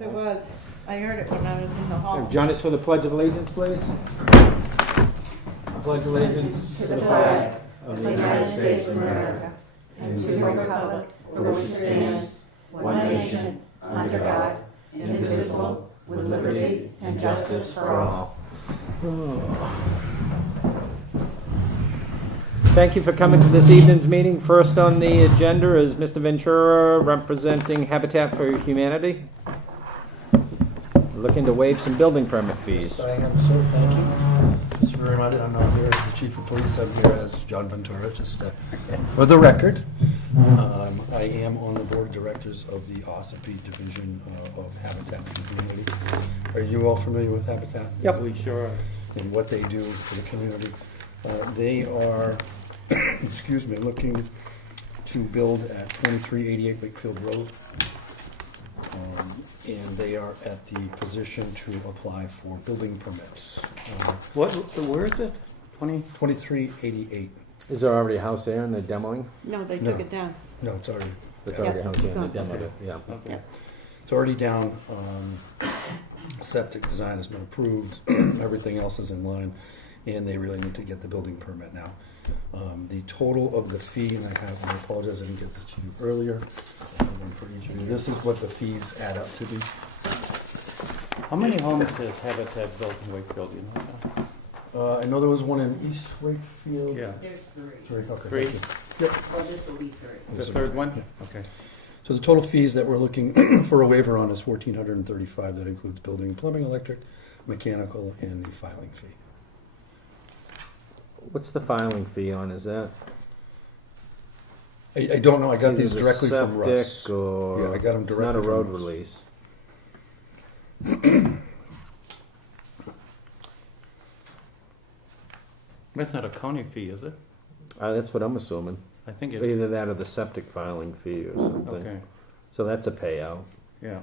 Yes, it was. I heard it when I was in the hall. Join us for the Pledge of Allegiance, please. I pledge allegiance to the flag of the United States of America and to the republic for which it stands, one nation, under God, indivisible, with liberty and justice for all. Thank you for coming to this evening's meeting. First on the agenda is Mr. Ventura representing Habitat for Humanity. Looking to waive some building permit fees. Yes, I am, sir. Thank you. Just a reminder, I'm not here as the chief of police. I'm here as John Ventura, just for the record. I am on the board of directors of the Ossipee Division of Habitat for the Community. Are you all familiar with Habitat? Yep. We sure are. And what they do for the community. They are, excuse me, looking to build at 2388 Wakefield Road. And they are at the position to apply for building permits. Where is it? 2388. Is there already a house there and they're demoing? No, they No. took it down. No, it's already. There's already a Yeah. house there and Gone. they demoed it, yeah. Okay. It's already down. Septic design has been approved. Everything else is in line, and they really need to get the building permit now. The total of the fee, and I apologize I didn't get this to you earlier. For each of you. This is what the fees add up to be. How many homes does Habitat built in Wakefield? You know that? I know there was one in East Wakefield. Yeah. There's three. Sorry, okay, Three? thank you. Well, this will be three. The third one? Yeah. Okay. So the total fees that we're looking for a waiver on is $1,435. That includes building, plumbing, electric, mechanical, and the filing fee. What's the filing fee on, is that? I don't know. I got It's these either directly from septic Russ. Or Yeah, I got 'em it's not directly a from road Russ. release. That's not a county fee, is it? That's what I'm assuming. I think it. Either that or the septic filing fee or something. Okay. So that's a payout. Yeah.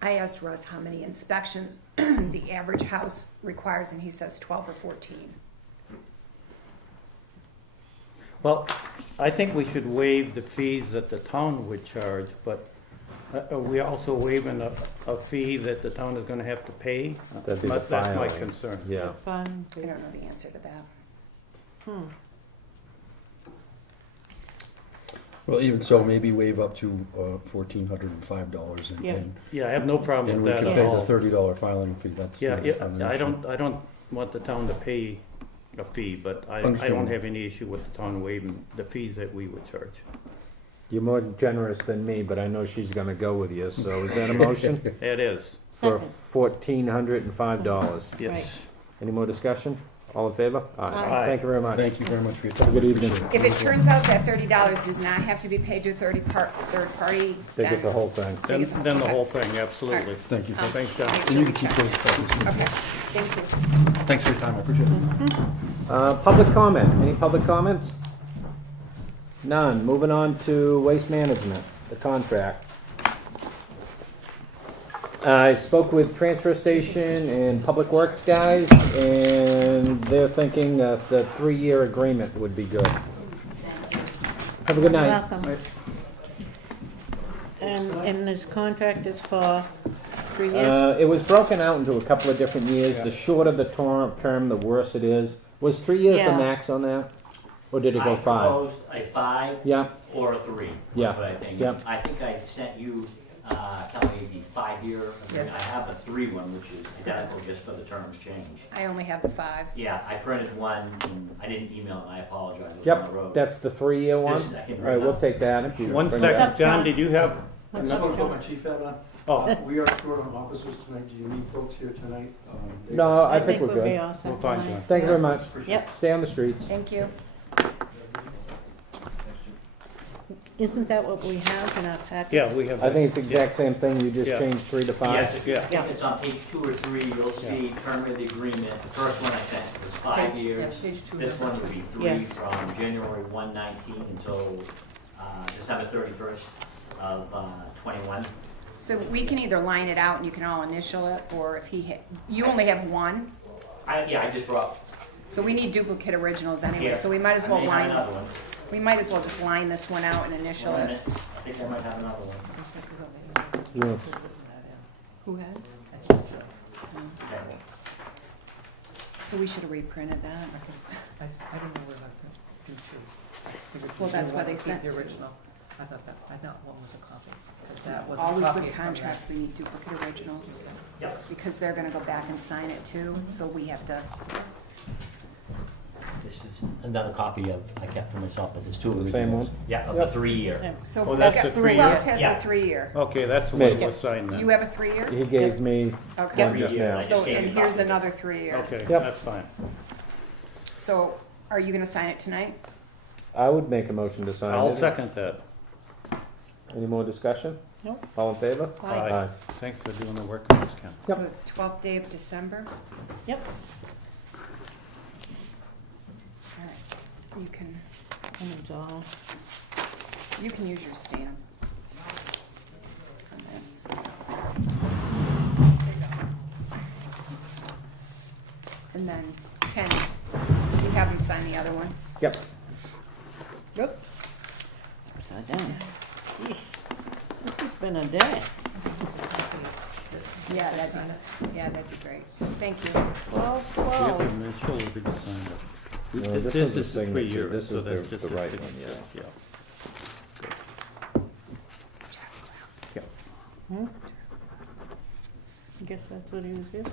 I asked Russ how many inspections the average house requires, and he says 12 or 14. Well, I think we should waive the fees that the town would charge, but are we also waiving a fee that the town is going to have to pay? That'd be the That's my filing. concern. Yeah. Fine. I don't know the answer to that. Well, even so, maybe waive up to $1,405, and, Yeah. Yeah, I have no problem and with we that can at pay all. the $30 filing fee. That's Yeah, not yeah. an I issue. don't want the town to pay a fee, but I don't Understand. have any issue with the town waiving the fees that we would charge. You're more generous than me, but I know she's gonna go with you, so is that a motion? It is. For Second. $1,405. Yes. Right. Any more discussion? All in favor? Aye. Thank you very much. Thank you very much for your time. Good evening. If it turns out that $30 does not have to be paid to a third party, They get the whole thing. Then the whole thing, absolutely. Thank you. Thanks, John. And you can keep those copies. Okay, thank you. Thanks for your time. I appreciate it. Public comment. Any public comments? None. Moving on to waste management, the contract. I spoke with transfer station and public works guys, and they're thinking that the 3-year agreement would be good. Have a good night. Welcome. And this contract is for 3 years? It was broken out into a couple of different years. The shorter the term, the worse it is. Was 3 years the Yeah. max on that? Or did it go 5? I proposed a 5 Yeah. or a 3. Yeah. That's what I think. Yeah. I think I sent you, Kelley, the 5-year agreement. I have a 3 one, which is identical just for the terms change. I only have the 5. Yeah, I printed one, and I didn't email it, and I apologize, it was on the Yep, road. that's the 3-year one. This I can All bring right, we'll up. take that. If you One bring it second, up. John, did you have I just want to put my chief hat on. Oh, We are short on officers tonight. Do you need folks here tonight? No, I think we're we'll be good. all set we're fine, tonight. John. Thank you very much. Yep. Stay on the streets. Thank you. Isn't that what we have in our packet? Yeah, we have. I think it's the exact same thing. You just Yeah. changed 3 to 5. Yes, if you Yeah. think it's on page 2 or 3, you'll see term of the agreement. The first one I sent was 5 years. This one would be 3 Yes. from January 1/19 until December 31st of 21. So we can either line it out and you can all initial it, or if you only have one, I just brought so we need duplicate originals anyway, here. so we might as I well may have line, another one. we might as well just line this one out and initial One it. minute. think I might have another one. Yes. Who had? Okay. So we should have reprinted that. I didn't know where that came through. Well, that's why they sent- The original. I thought one was a copy. But that was a Always copy with from contracts, we need duplicate originals, Yep. because they're gonna go back and sign it too, so we have to, This is another copy of, I kept for myself, but there's two The originals. same one? Yeah, of Yep. the 3-year. so Oh, who that's got- the who 3 else year? has Yeah. the 3-year? Okay, that's the Me. one we'll sign You then. have a 3-year? He gave me Okay, one just now. I just so, gave and you a here's copy. another 3-year. Okay, Yep. that's fine. So, are you gonna sign it tonight? I would make a motion to sign it. I'll second that. Any more discussion? Nope. All in favor? Aye. Thanks for doing the work on this, Ken. Yep. So 12th day of December? Yep. All right, And, you can use your stamp on this. And then, Ken, you have him sign the other one? Yep. upside down. Yeesh. This has been a day. Yeah, that'd be great. Thank you. 12, We got 12. the initial, we can sign it. No, this This is the is the signature. 3-year, This so is that's the just a right signature, one, yeah. Hmm? I guess that's what he was here for.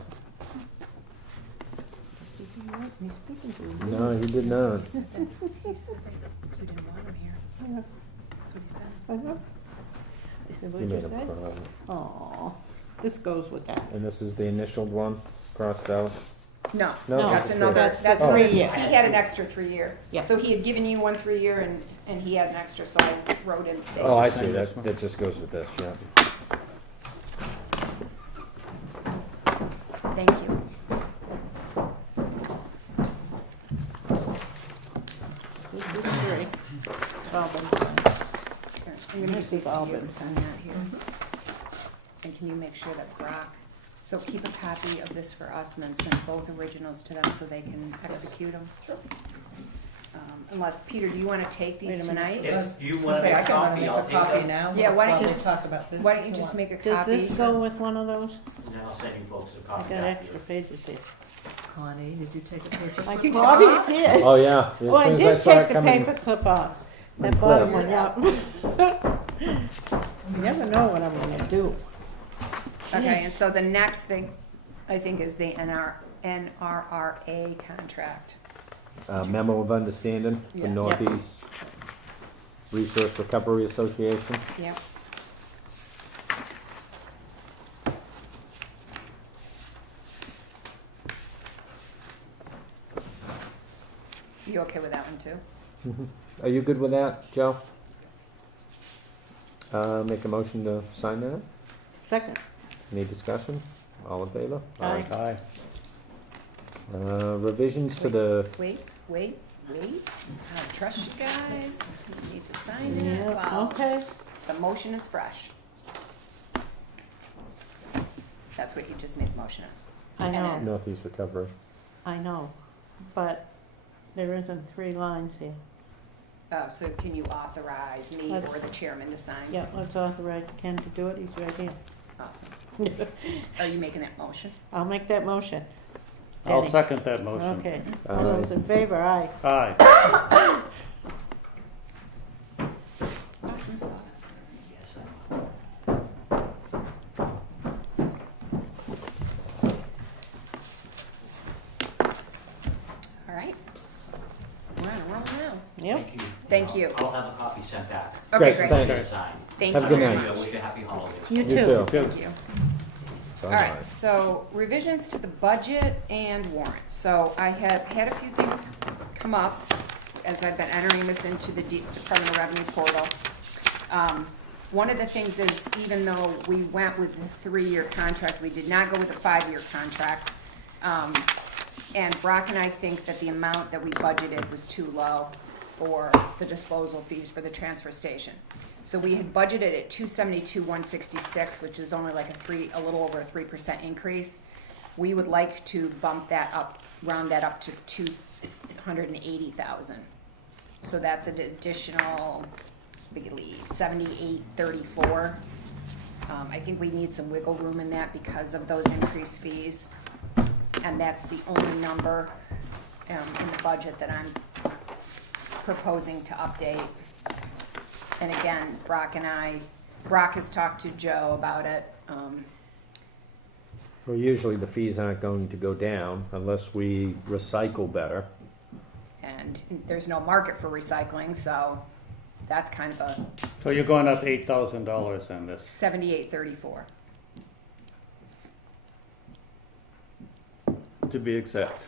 He's speaking to you. No, he did not. You didn't want him here. Yeah. That's what he said. Uh-huh. I said, He what'd made you a say? problem. Aw, this goes with that. And this is the initialed one, crossed out. No, No, that's it's another, That's that's the another, 3-year. he had an extra 3-year. Yeah. So he had given you one 3-year and he had an extra, so I wrote in. Oh, I see, that just goes with this, yeah. Thank you. This is 3. Robin. Here, I'm gonna use these to all you, been- sign that here. And can you make sure that Brock, so keep a copy of this for us and then send both originals to them so they can execute them? Sure. Unless, Peter, do you wanna take Wait these a minute. tonight? If you want to Say, make I a can copy, make I'll a take copy them. now. Yeah, why don't while you we just- talk about this. Why don't you just make a Does copy? this go with one of those? And then I'll send you folks a I copy. got back extra here. pages here. Connie, did you take a paper? I You probably did. Oh, yeah. Oh, I As soon as did saw it take the coming- paper clip off. That clip. bottom one, yeah. You never know what I'm gonna do. Okay, and so the next thing, I think, is the NRRA contract. Memo of understanding for Yeah. Northeast Resource Recovery Association. Yep. You okay with that one too? Are you good with that, Joe? Make a motion to sign that? Second. Any discussion? All in favor? Aye. Aye. Revisions to the, Wait. I trust you guys. You need to sign it Yeah, while okay. the motion is fresh. That's what you just made the motion of. I know, Northeast Recovery. I know, but there isn't 3 lines here. Oh, so can you authorize me or Let's- the chairman to sign? Yeah, let's authorize Ken to do it, he's right here. Awesome. Are you making that motion? I'll make that motion. I'll Denny. second that motion. Okay, all those in favor, aye. Aye. Awesome sauce. Yes. All right. We're on a roll now. Yep. Thank you. Thank you. I'll have a copy sent back. Okay, Great, great. thanks. To sign. Thank Have you. a good I night. wish you happy holidays. You You too. too. Thank you. All right, so revisions to the budget and warrant. So I have had a few things come up as I've been entering this into the Department of Revenue portal. One of the things is, even though we went with the 3-year contract, we did not go with a 5-year contract. And Brock and I think that the amount that we budgeted was too low for the disposal fees for the transfer station. So we had budgeted at $272,166, which is only like a little over a 3% increase. We would like to bump that up, round that up to $280,000. So that's an additional believe, 7834. I think we need some wiggle room in that because of those increased fees. And that's the only number in the budget that I'm proposing to update. And again, Brock has talked to Joe about it. Well, usually the fees aren't going to go down unless we recycle better. And there's no market for recycling, so that's kind of a So you're going up $8,000 on this. 7834. To be exact.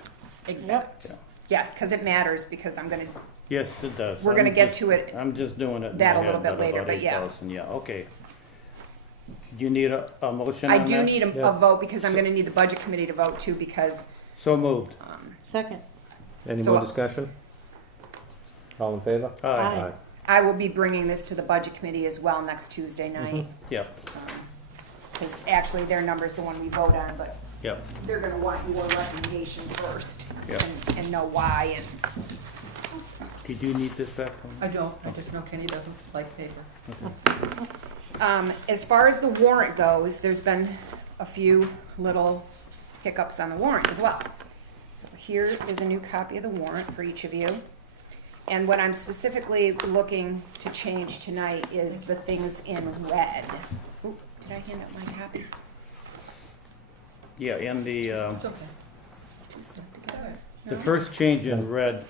Exact. Yeah. Yes, because it matters, because I'm gonna, Yes, it does. we're gonna get to it. I'm just doing it in that my a little head, bit later, about but yeah. 8,000, yeah, okay. Do you need a motion I on do that? need Yeah. a vote, because I'm gonna need the budget committee to vote too, because, So moved. Second. Any So- more discussion? All in favor? Aye. I will be bringing this to the budget committee as well next Tuesday night. Yep, Because actually, their number's the one we vote on, but yep. they're gonna want your recommendation first. Yeah. And know why, and Did you need this back from I don't, I just know Kenny doesn't like paper. as far as the warrant goes, there's been a few little hiccups on the warrant as well. So here is a new copy of the warrant for each of you. And what I'm specifically looking to change tonight is the things in red. Ooh, did I hand out my copy? Yeah, and the It's okay. the first change in red,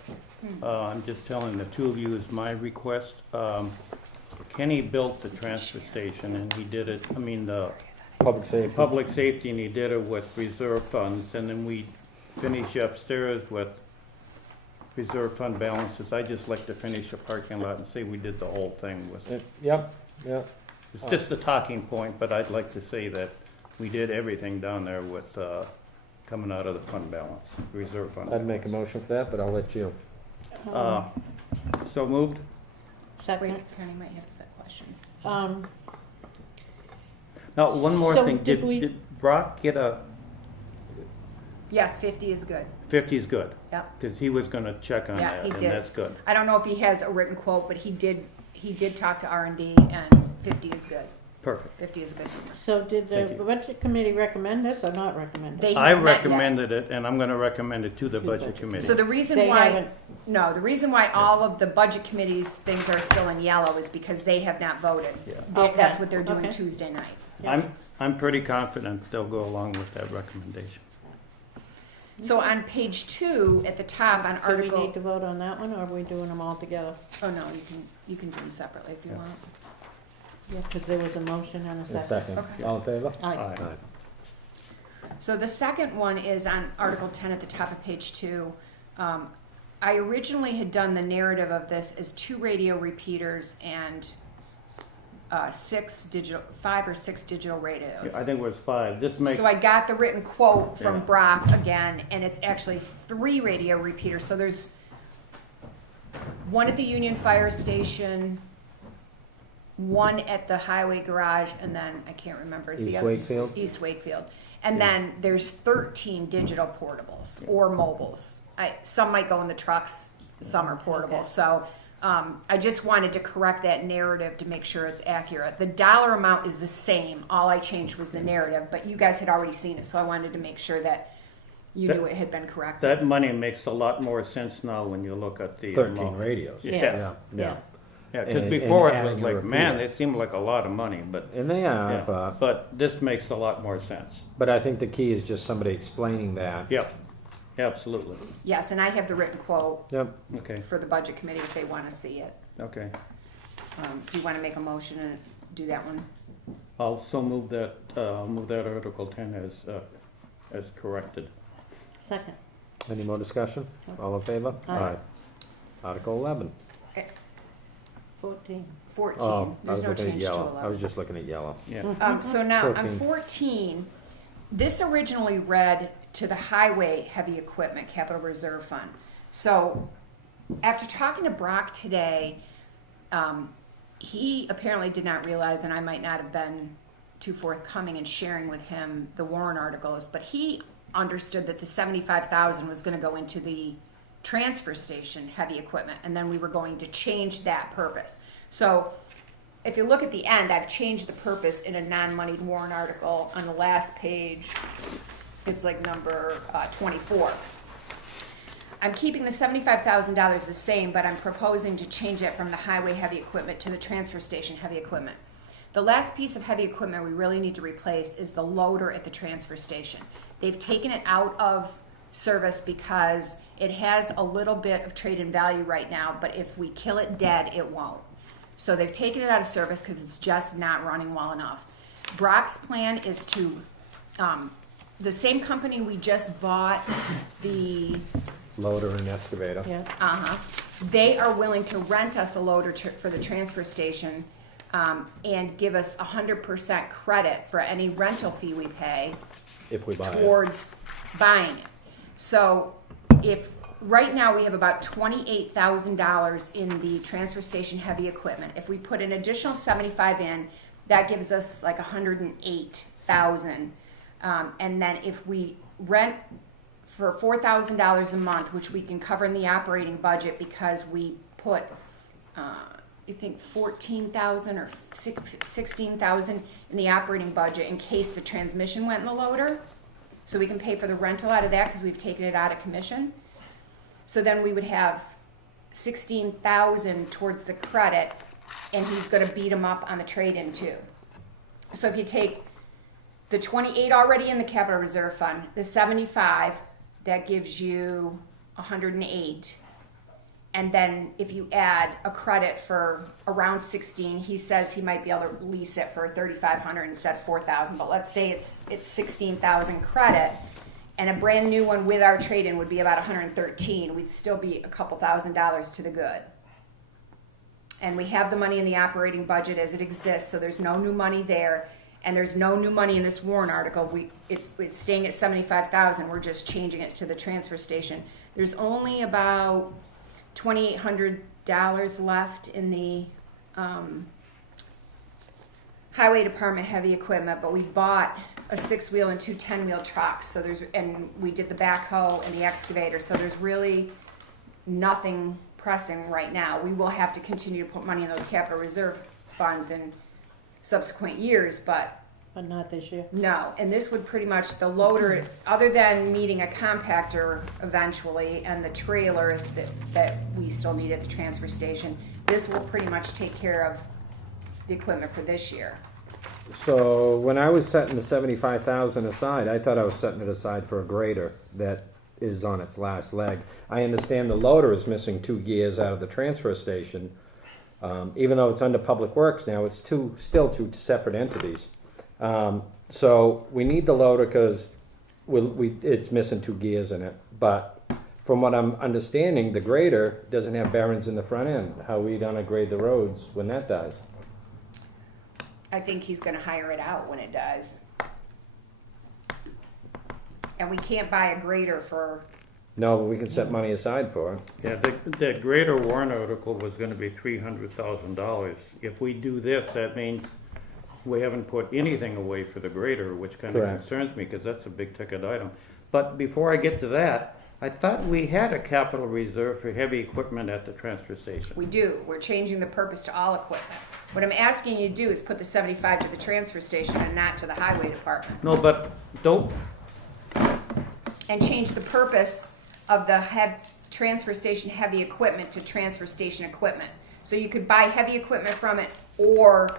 I'm just telling the two of you is my request. Kenny built the transfer station and he did it, the Public safety. public safety, and he did it with reserve funds, and then we finish upstairs with reserve fund balances. I just like to finish the parking lot and say we did the whole thing with, Yep, yep. it's just a talking point, but I'd like to say that we did everything down there with, coming out of the fund balance, reserve fund. I'd make a motion for that, but I'll let you. So moved? Wait, Second. Connie might have a set question. Now, one more So thing, did we- did Brock get a, Yes, 50 is good. 50 is good? Yep. Because he was gonna check on Yeah, that, he and did. that's good. I don't know if he has a written quote, but he did talk to R&D, and 50 is good. Perfect. 50 is a good number. So did Thank the you. budget committee recommend this or not recommend it? They I haven't met yet. recommended it, and I'm gonna recommend it to the To budget budget. committee. So the reason They why, haven't, the reason why all of the budget committee's things are still in yellow is because they have not voted. Yeah. Okay. That's what they're doing Okay. Tuesday night. I'm pretty confident they'll go along with that recommendation. So on page 2, at the top, on so we article, need to vote on that one or are we doing them all together? oh no, you can do them separately if you Yeah. want. Yeah, because there was a motion and a A second. second. Okay. All in favor? Aye. Aye. So the second one is on Article 10 at the top of page 2. I originally had done the narrative of this as 2 radio repeaters and 5 or 6 digital radios. Yeah, I think it was 5. This makes, So I got the written quote from Yeah. Brock again, and it's actually 3 radio repeaters. So there's one at the Union Fire Station, one at the highway garage, and then I can't remember. Is the East other- Wakefield? East Wakefield. And Yeah. then there's 13 digital portables or mobiles. Some might go in the trucks, some are portable. Okay. So I just wanted to correct that narrative to make sure it's accurate. The dollar amount is the same. All I changed was the narrative, but you guys had already seen it, so I wanted to make sure that you That- knew it had been corrected. that money makes a lot more sense now when you look at the 13 amount. radios. Yeah. Yeah, Yeah. Yeah, because And- before and it was adding a like, man, repeater. they seemed like a lot of money, but, And they are, yeah. But this makes a lot more sense. but I think the key is just somebody explaining that. Yep, absolutely. Yes, and I have the written quote Yep. Okay, for the budget committee if they want to see it. okay. Do you want to make a motion and do that one? I'll move that Article 10 as corrected. Second. Any more discussion? All in favor? Aye. Article 11. 14. 14. Oh, I There's was no looking at change to yellow. 11. I was just looking at yellow. Yeah, So now on 14. 14, this originally read to the highway heavy equipment capital reserve fund. So after talking to Brock today, he apparently did not realize, and I might not have been too forthcoming in sharing with him the warrant articles, but he understood that the $75,000 was going to go into the transfer station heavy equipment, and then we were going to change that purpose. So if you look at the end, I've changed the purpose in a non-moneyed warrant article on the last page. It's like number 24. I'm keeping the $75,000 the same, but I'm proposing to change it from the highway heavy equipment to the transfer station heavy equipment. The last piece of heavy equipment we really need to replace is the loader at the transfer station. They've taken it out of service because it has a little bit of trade-in value right now, but if we kill it dead, it won't. So they've taken it out of service because it's just not running well enough. Brock's plan is to, the same company we just bought the Loader and excavator. Yeah, they are willing to rent us a loader for the transfer station and give us 100% credit for any rental fee we pay If we buy it. towards buying it. So if right now we have about $28,000 in the transfer station heavy equipment. If we put an additional 75 in, that gives us like 108,000. And then if we rent for $4,000 a month, which we can cover in the operating budget because we put, I think 14,000 or 16,000 in the operating budget in case the transmission went in the loader. So we can pay for the rental out of that because we've taken it out of commission. So then we would have 16,000 towards the credit, and he's going to beat him up on the trade-in too. So if you take the 28 already in the capital reserve fund, the 75, that gives you 108. And then if you add a credit for around 16, he says he might be able to lease it for 3,500 instead of 4,000. But let's say it's 16,000 credit, and a brand new one with our trade-in would be about 113. We'd still be a couple $1,000s to the good. And we have the money in the operating budget as it exists, so there's no new money there, and there's no new money in this warrant article. It's staying at 75,000. We're just changing it to the transfer station. There's only about $2,800 left in the highway department heavy equipment, but we bought a 6-wheel and 2 10-wheel trucks. So and we did the backhoe and the excavator. So there's really nothing pressing right now. We will have to continue to put money in those capital reserve funds in subsequent years, but not this year. no, and this would pretty much, the loader, other than needing a compactor eventually and the trailer that we still need at the transfer station, this will pretty much take care of the equipment for this year. So when I was setting the 75,000 aside, I thought I was setting it aside for a grader that is on its last leg. I understand the loader is missing 2 gears out of the transfer station. Even though it's under Public Works now, it's still two separate entities. So we need the loader because it's missing 2 gears in it. But from what I'm understanding, the grader doesn't have bearings in the front end. How are we gonna grade the roads when that dies? I think he's gonna hire it out when it does. And we can't buy a grader for, No, but we can set money aside for it. Yeah, the greater warrant article was gonna be $300,000. If we do this, that means we haven't put anything away for the grader, which kind of Correct. concerns me, because that's a big ticket item. But before I get to that, I thought we had a capital reserve for heavy equipment at the transfer station. we do, we're changing the purpose to all equipment. What I'm asking you to do is put the 75 to the transfer station and not to the highway department. No, but don't, And change the purpose of the transfer station heavy equipment to transfer station equipment. So you could buy heavy equipment from it or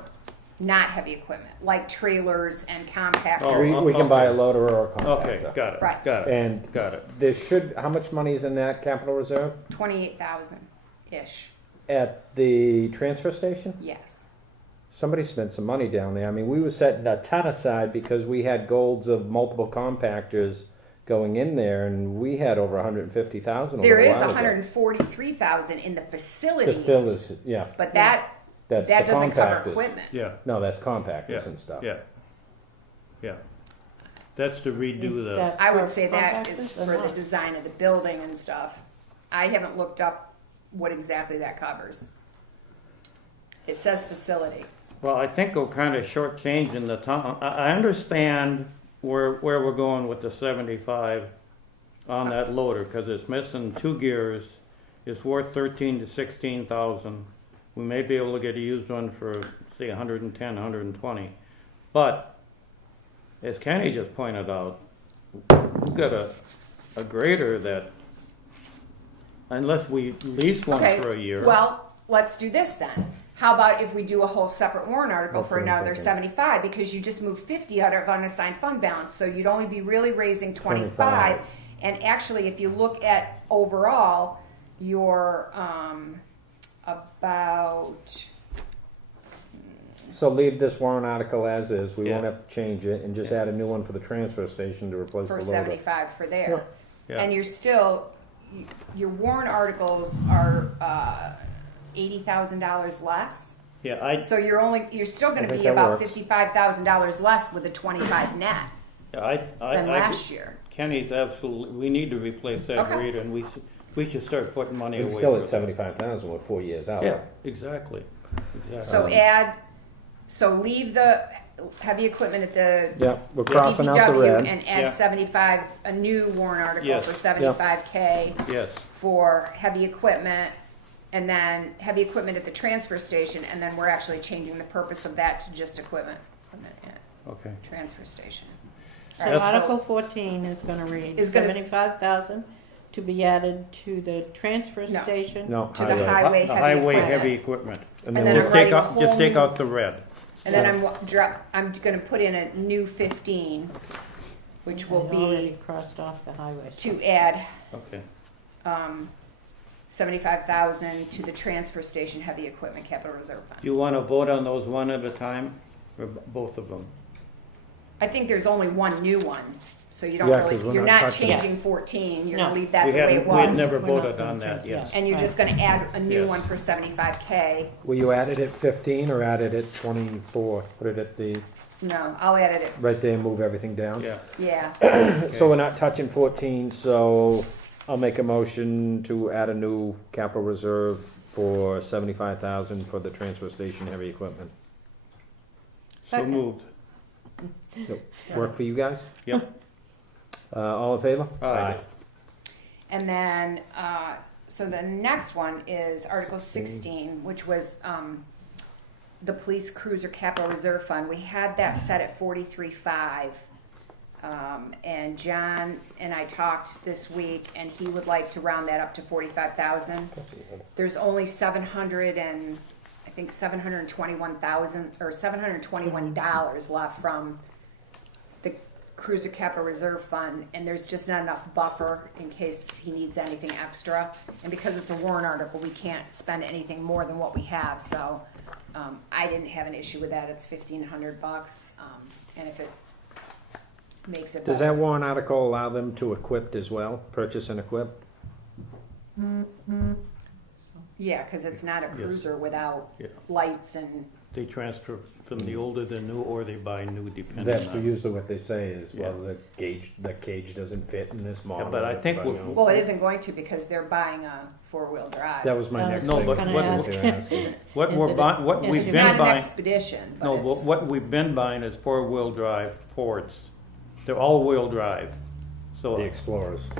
not heavy equipment, like trailers and compactors. Oh, We can buy a okay. loader or a compactor. okay, got it, Right. got it, And got it. there should, how much money is in that capital reserve? 28,000-ish, At the transfer station? yes. Somebody spent some money down there. I mean, we were setting a ton aside because we had goals of multiple compactors going in there, and we had over 150,000 a There little is while ago. 143,000 in the The facilities, fill is, yeah, but that that's that the doesn't cover compactors. equipment. Yeah, No, that's compactors yeah, and stuff. yeah, yeah. That's to redo Is the, that I would for say that is compactors or for the not? design of the building and stuff. I haven't looked up what exactly that covers. It says facility. well, I think we're kind of shortchanging the town. I understand where we're going with the 75 on that loader, because it's missing 2 gears. It's worth 13 to 16,000. We may be able to get a used one for, say, 110, 120. But, as Connie just pointed out, we've got a grader that, unless we lease one Okay, for a year. well, let's do this then. How about if we do a whole separate warrant article That's for what I'm another thinking. 75, because you just moved 50 out of unassigned fund balance, so you'd only be really raising 25. 25. And actually, if you look at overall, you're about, So leave this warrant article as is, we won't Yeah. have to change it, and just add a new one for the transfer station to replace the for loader. 75 for there. Yeah. And you're still, your warrant articles are $80,000 less. Yeah, So you're still I gonna think be that about works. $55,000 less with the 25 net I than last year. Kenny's absolutely, we need to replace that Okay. grader, and we should start putting money away. It's still for at that. 75,000 with 4 years out. Yeah, exactly. So leave the heavy equipment at the Yeah, we're crossing out the DPW red. and Yeah. add 75, a new warrant article Yes. for 75K Yes, for heavy equipment, and then heavy equipment at the transfer station, and then we're actually changing the purpose of that to just equipment at okay. transfer station. So All right, Article 14 is gonna read Is gonna s- 75,000 to be added to the transfer No. station. No, To the highway. highway The heavy highway equipment. heavy equipment. And And then then we'll I'm Just take writing a out, just whole take new- out the red. And then I'm gonna put in a new 15, which will I'd already be crossed off the highway. to add Okay. 75,000 to the transfer station heavy equipment capital reserve fund. Do you want to vote on those one at a time, or both of them? I think there's only one new one, so you don't Yeah, 'cause we're really, you're not not touching it. changing 14, you're No. gonna leave that We the way it hadn't, we had was. never We're not voted gonna on that change yet. that. And you're just gonna add a new Yes. one for 75K. Will you add it at 15 or add it at 24? Put it at the, No, I'll add it right there and move everything down? Yeah, at, yeah. So we're not touching 14, so I'll make a motion to add a new capital reserve for 75,000 for the transfer station heavy equipment. so Second. moved. Work for you guys? Yep. All in favor? Aye. And then, so the next one is Article 16, which was the police cruiser capital reserve fund. We had that set at 43.5. And John and I talked this week, and he would like to round that up to 45,000. There's only 721,000 or $721 left from the cruiser capital reserve fund, and there's just not enough buffer in case he needs anything extra. And because it's a warrant article, we can't spend anything more than what we have. So I didn't have an issue with that. It's $1,500, and if it makes it Does better. that warrant article allow them to equip as well, purchase and equip? Yeah, because it's not a Yes. cruiser without Yeah. lights and They transfer from the older to new, or they buy new depending That's on. usually what they say is, well, Yeah. the cage doesn't fit in this model. but I think you we- know. well, it isn't going to because they're buying a 4-wheel drive. That was my I next was No, thing. but gonna what- ask. They're asking. What Is we're it a- buying, what is we've it It's been not an buying, expedition, but no, but it's, what we've been buying is 4-wheel drive Fords. They're all-wheel drive. So, The Explorers.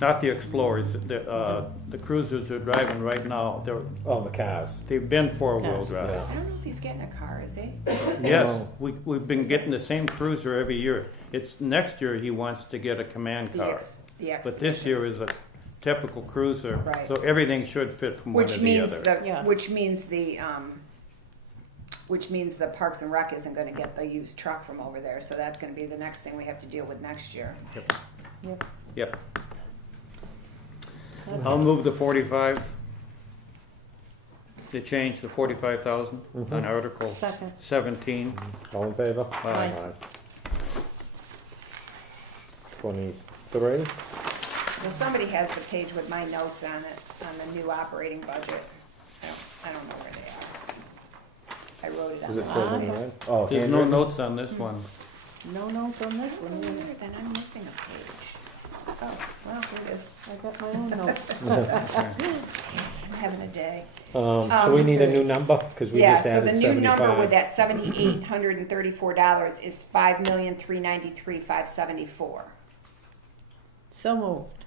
not the Explorers, the cruisers are driving right now, Oh, the cars. they've been 4-wheel Yes. drive. Yeah. I don't know if he's getting a car, is he? Yes, No. we've been getting the same cruiser every year. It's, next year he wants to get a command The car. the But this year is a typical cruiser, Right. so everything should fit from one Which to the means other. Yeah. which means the Parks and Rec isn't gonna get the used truck from over there, so that's gonna be the next thing we have to deal with next year. Yep. I'll move the 45, to change the 45,000 on Article Second. 17. All in favor? Aye. 23? So somebody has the page with my notes on it, on the new operating budget. I don't know where they are. I wrote it Is it on. frozen in red? Oh, There's no handwritten? notes on this one. No notes on this one. either. Then I'm missing a page. Oh, well, here it is. I got my own notes. I'm having a day. So we need a new number, because we Yeah, just so the added new number with 75. that $7,834 is $5,393,574, So moved.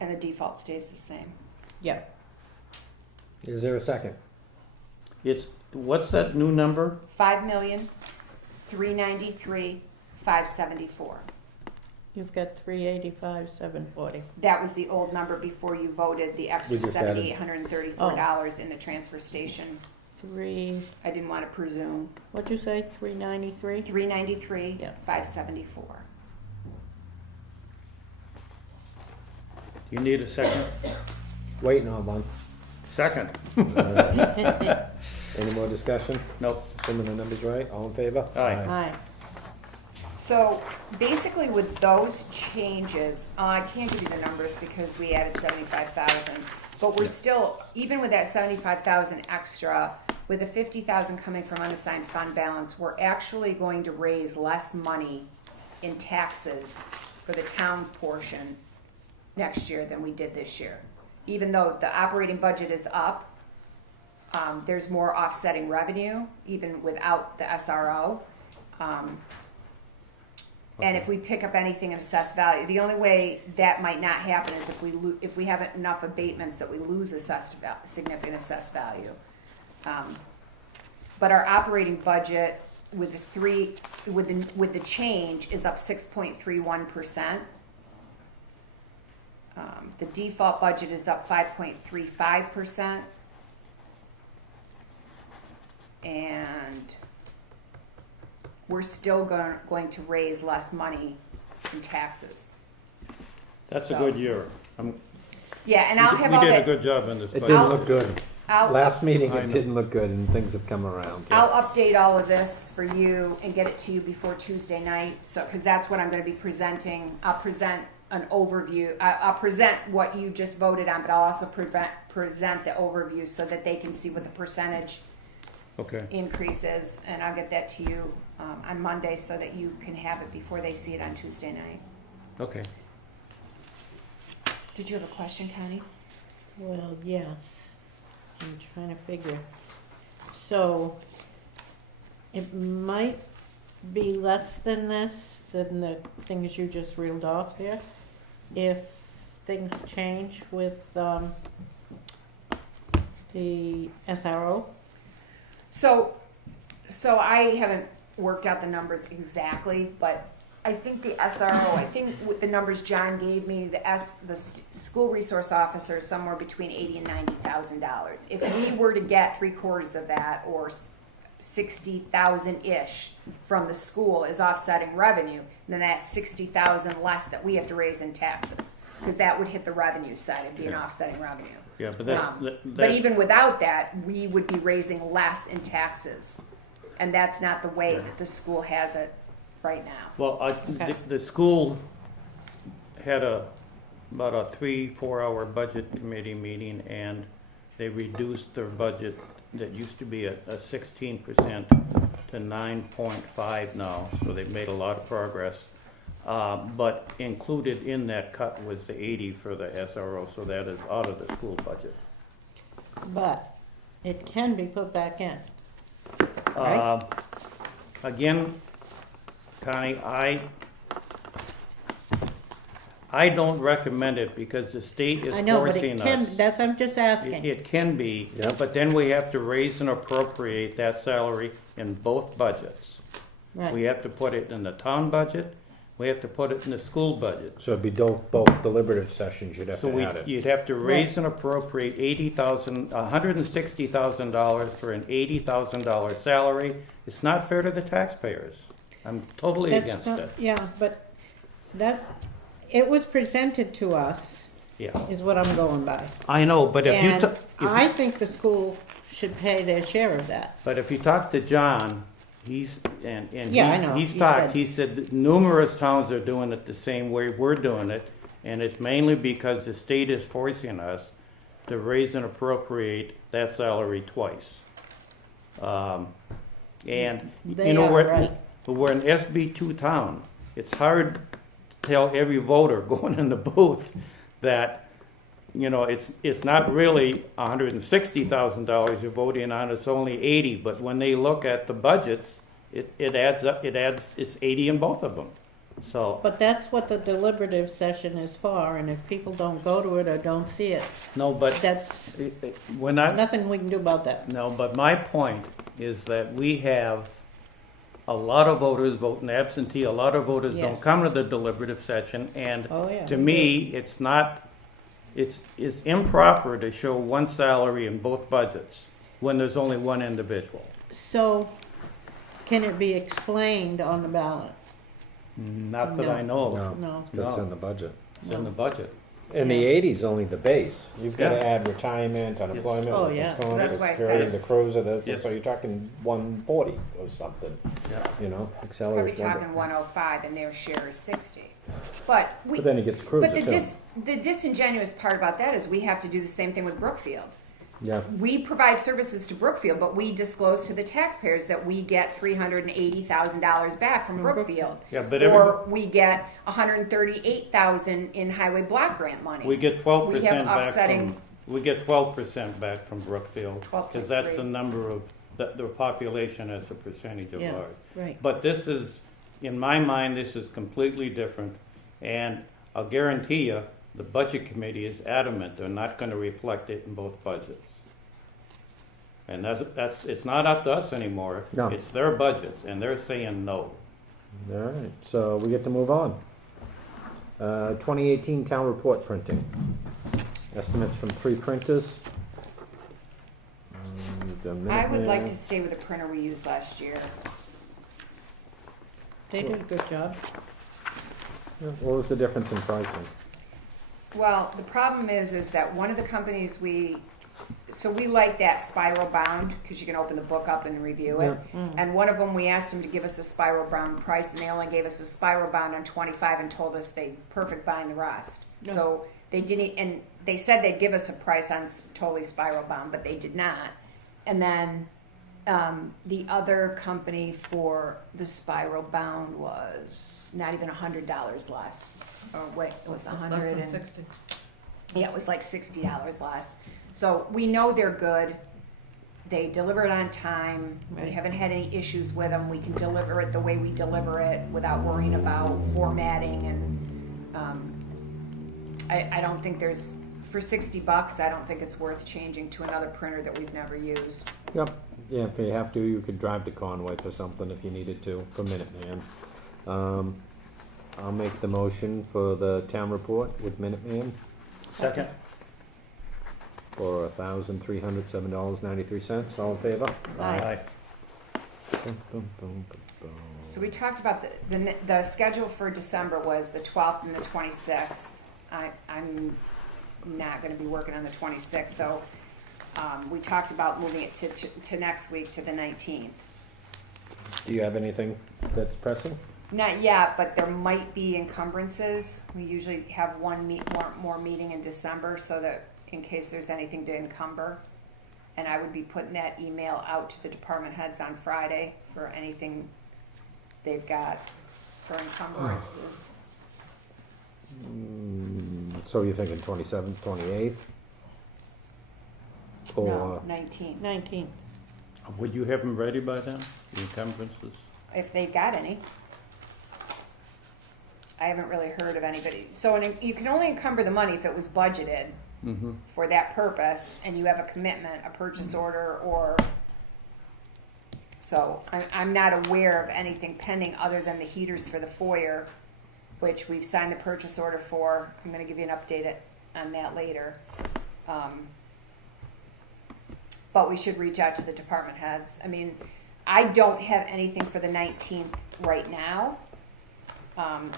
and the default stays the same. Yep. Is there a second? It's, what's that new number? 5,393,574. You've got 385,740. That was the old number before you voted the extra We just added- $7,834 in the transfer station. I didn't want to presume. What'd you say, 393? 393, Yeah. 574. You need a second? Waiting on one. Second. Any more discussion? Nope. Assuming the number's right, all in favor? Aye. Aye. So basically with those changes, I can't give you the numbers because we added 75,000, but we're still, even with that 75,000 extra, with the 50,000 coming from unassigned fund balance, we're actually going to raise less money in taxes for the town portion next year than we did this year. Even though the operating budget is up, there's more offsetting revenue, even without the SRO. And if we pick up anything in assessed value, the only way that might not happen is if we have enough abatements that we lose significant assessed value. But our operating budget with the change is up 6.31%. The default budget is up 5.35%. And we're still going to raise less money in taxes. That's a So- good year. Yeah, and I'll have all We did a that. good job in this It budget. didn't look good. I'll Last meeting, I it know. didn't look good, and things have come around. I'll update all of this for you and get it to you before Tuesday night, so, because that's what I'm gonna be presenting. I'll present an overview, I'll present what you just voted on, but I'll also present the overview so that they can see what the percentage Okay. increase is, and I'll get that to you, on Monday so that you can have it before they see it on Tuesday night. Okay. Did you have a question, Connie? Well, yes. I'm trying to figure. So, it might be less than this, than the things you just reeled off there, if things change with, the SRO. So I haven't worked out the numbers exactly, but I think the SRO, I think with the numbers John gave me, the school resource officer is somewhere between $80,000 and $90,000. If we were to get 3/4 of that, or 60,000-ish from the school as offsetting revenue, then that's 60,000 less that we have to raise in taxes, because that would hit the revenue side, it'd be an offsetting revenue. Yeah, but that's, But even without that, we would be raising less in taxes, and that's not the way that the school has it right now. well, Okay. the school had about a 3-4 hour budget committee meeting, and they reduced their budget that used to be a 16% to 9.5 now, so they've made a lot of progress. But included in that cut was the 80 for the SRO, so that is out of the school budget. But it can be put back in. Right. Again, Connie, I don't recommend it because the state is I know, but forcing it us. can, that's, I'm just asking. It can be, Yep. but then we have to raise and appropriate that salary in both budgets. We Right, have to put it in the town budget, we have to put it in the school budget. So it'd be both deliberative sessions, you'd have So to add it. you'd have to raise Right. and appropriate $160,000 for an $80,000 salary. It's not fair to the taxpayers. I'm totally that's against not, it. yeah, but that, it was presented to us, Yeah, is what I'm going by. I know, but if you, And I if, think the school should pay their share of that. but if you talk to John, Yeah, I know. he's You talked, said- he said that numerous towns are doing it the same way we're doing it, and it's mainly because the state is forcing us to raise and appropriate that salary twice. And, They you know, are right. we're an SB2 town. It's hard to tell every voter going in the booth that, you know, it's not really $160,000 you're voting on, it's only 80, but when they look at the budgets, it adds up, it's 80 in both of them. So, But that's what the deliberative session is for, and if people don't go to it or don't see it, no, but that's we're not, nothing we can do about that. no, but my point is that we have a lot of voters voting absentee, a lot of voters don't Yes. come to the deliberative session, and Oh, yeah. to me, it's not, it's improper to show one salary in both budgets when there's only one individual. So, can it be explained on the ballot? Not that No. I know of. No, No. that's No. in the budget. It's in the budget. In the Yeah. 80s, only the base. You've got to Yeah. add retirement, unemployment, Oh, workers' yeah. comp, That's why I security, said the it's- cruiser, this, Yes. so you're talking 140 or something, Yeah. you know, Probably accelerates. talking 105 and their share is 60. But we, But then he gets cruiser but the too. the disingenuous part about that is we have to do the same thing with Brookfield. Yeah, We provide services to Brookfield, but we disclose to the taxpayers that we get $380,000 back from Brookfield. Yeah, but Or we get $138,000 in highway block grant money. we get 12% We have back offsetting- from, we get 12% back from Brookfield, 12 because that's the great. number of, the population as a percentage of Yeah. ours. Right. But this is, in my mind, this is completely different, and I'll guarantee you, the budget committee is adamant they're not gonna reflect it in both budgets. And that's, it's not up to us anymore. No. It's their budgets, and they're saying no. all right, so we get to move on. 2018 town report printing. Estimates from 3 printers. The I would like Minuteman. to stay with the printer we used last year. They did a good job. Yeah, what was the difference in pricing? Well, the problem is that one of the companies so we like that spiral bound, because you can open the book up and review it. And one of them, we asked them to give us a spiral bound price, and they only gave us a spiral bound on 25 and told us they perfect bind the rest. No. So they didn't, and they said they'd give us a price on totally spiral bound, but they did not. And then the other company for the spiral bound was not even $100 less. Or wait, it was 100 and 60. yeah, it was like $60 less. So we know they're good. They deliver it on time. We Right. haven't had any issues with them. We can deliver it the way we deliver it without worrying about formatting. And I don't think there's, for $60, I don't think it's worth changing to another printer that we've never used. Yep, yeah, if you have to, you could drive to Conway for something if you needed to, for Minuteman. I'll make the motion for the town report with Minuteman Second? for $1,307.93. All in favor? Aye. Bum, bum, bum, bum, bum. So we talked about the schedule for December was the 12th and the 26th. I'm not going to be working on the 26th, so we talked about moving it to next week, to the 19th. Do you have anything that's pressing? Not yet, but there might be encumbrances. We usually have one more meeting in December, so that in case there's anything to encumber. And I would be putting that email out to the department heads on Friday for anything they've got for encumbrances. So you're thinking 27th, 28th? Or, No, 19, 19. Would you have them ready by then, the encumbrances? if they've got any. I haven't really heard of anybody. So you can only encumber the money if it was budgeted Mm-hmm. for that purpose, and you have a commitment, a purchase order, or, so I'm not aware of anything pending other than the heaters for the foyer, which we've signed the purchase order for. I'm gonna give you an update on that later. But we should reach out to the department heads. I mean, I don't have anything for the 19th right now.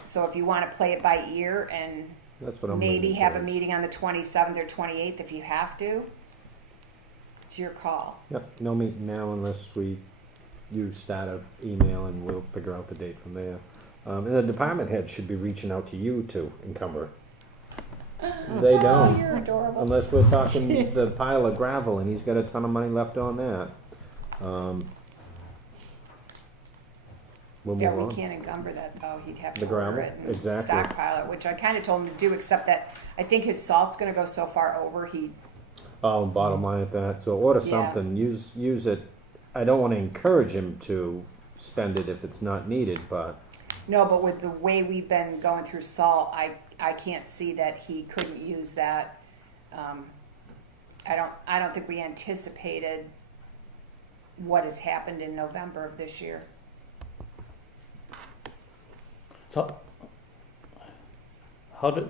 So if you wanna play it by ear and that's what I'm maybe leaning have a towards. meeting on the 27th or 28th if you have to. It's your call. Yep, no meeting now unless you start a email and we'll figure out the date from there. And the department head should be reaching out to you to encumber. They Oh, don't, you're adorable. unless we're talking the pile of gravel and he's got a ton of money left on that. We'll move Yeah, on. we can't encumber that though. He'd have to The gravel? order it and Exactly. stockpile it, which I kind of told him to do, except that I think his salt's going to go so far over. Bottom line at that, so order Yeah. something, use it. I don't wanna encourage him to spend it if it's not needed, but No, but with the way we've been going through salt, I can't see that he couldn't use that. I don't think we anticipated what has happened in November of this year. So, let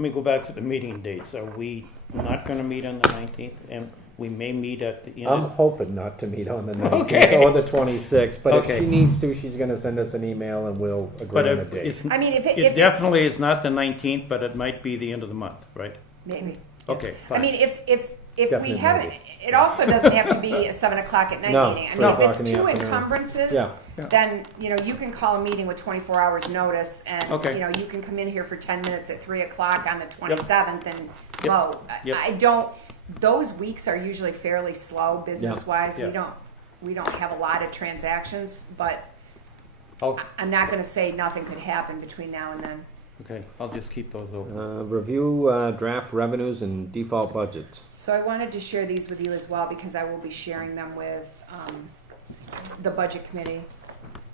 me go back to the meeting dates. Are we not gonna meet on the 19th? And we may meet at the end I'm of... hoping not to meet on the 19th Okay. or the 26th, but if Okay. she needs to, she's gonna send us an email and we'll But agree on a if, date. it's, I mean, if it definitely is not the 19th, but it might be the end of the month, right? maybe. Okay, I fine. mean, if we Definitely haven't, maybe. it also doesn't have to be a 7:00 at night No, meeting. I 3 mean, o'clock if in it's the two afternoon. encumbrances, Yeah. then, you can call a meeting with 24 hours notice and, Okay. you can come in here for 10 minutes at 3:00 on the 27th and Yep. vote. Yep. I don't, those weeks are usually fairly slow business-wise. Yeah. We don't have a lot of transactions, but I'm not gonna say nothing could happen between now and then. Okay, I'll just keep those open. Review draft revenues and default budgets. So I wanted to share these with you as well because I will be sharing them with the budget committee.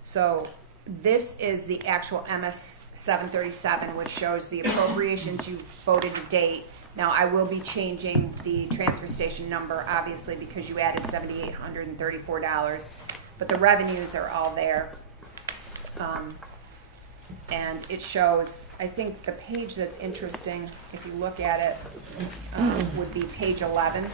So this is the actual MS 737, which shows the appropriations you voted to date. Now I will be changing the transfer station number, obviously, because you added $7,834, but the revenues are all there. And it shows, I think the page that's interesting, if you look at it, would be page 11.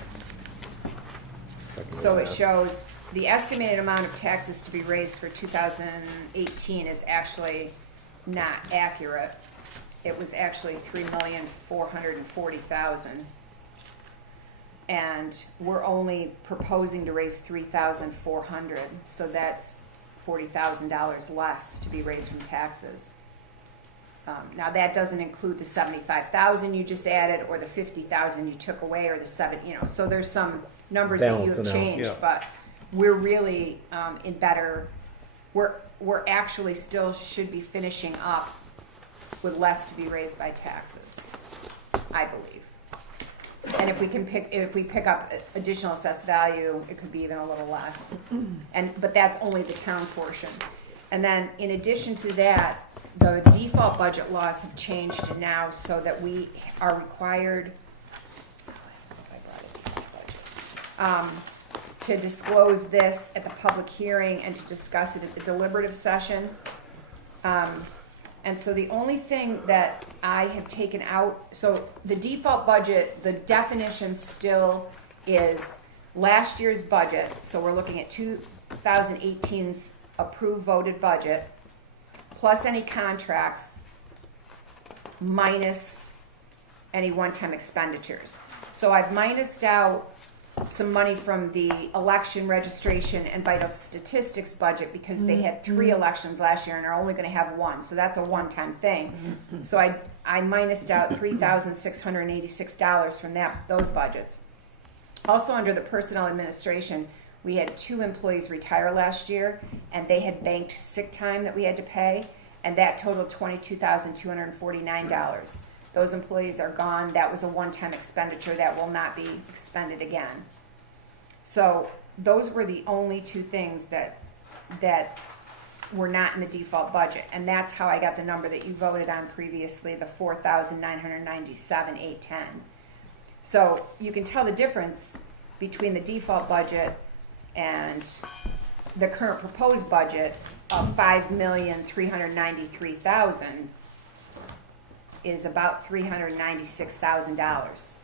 So it shows the estimated amount of taxes to be raised for 2018 is actually not accurate. It was actually $3,440,000. And we're only proposing to raise $3,400, so that's $40,000 less to be raised from taxes. Now that doesn't include the $75,000 you just added, or the $50,000 you took away, or the so there's some numbers that you have Balancing out, changed, yeah. but we're really in better. We're actually still should be finishing up with less to be raised by taxes, I believe. And if we pick up additional assessed value, it could be even a little less. But that's only the town portion. And then in addition to that, the default budget laws have changed now so that we are required to disclose this at the public hearing and to discuss it at the deliberative session. And so the only thing that I have taken out, so the default budget, the definition still is last year's budget. So we're looking at 2018's approved voted budget, plus any contracts, minus any one-time expenditures. So I've minused out some money from the election registration and vital statistics budget because they had 3 elections last year and are only going to have 1. So that's a one-time thing. So I minused out $3,686 from those budgets. Also under the personnel administration, we had 2 employees retire last year and they had banked sick time that we had to pay, and that totaled $22,249. Those employees are gone. That was a one-time expenditure that will not be expended again. So those were the only 2 things that were not in the default budget, and that's how I got the number that you voted on previously, the $4,997,810. So you can tell the difference between the default budget and the current proposed budget of $5,393,000 is about $396,000.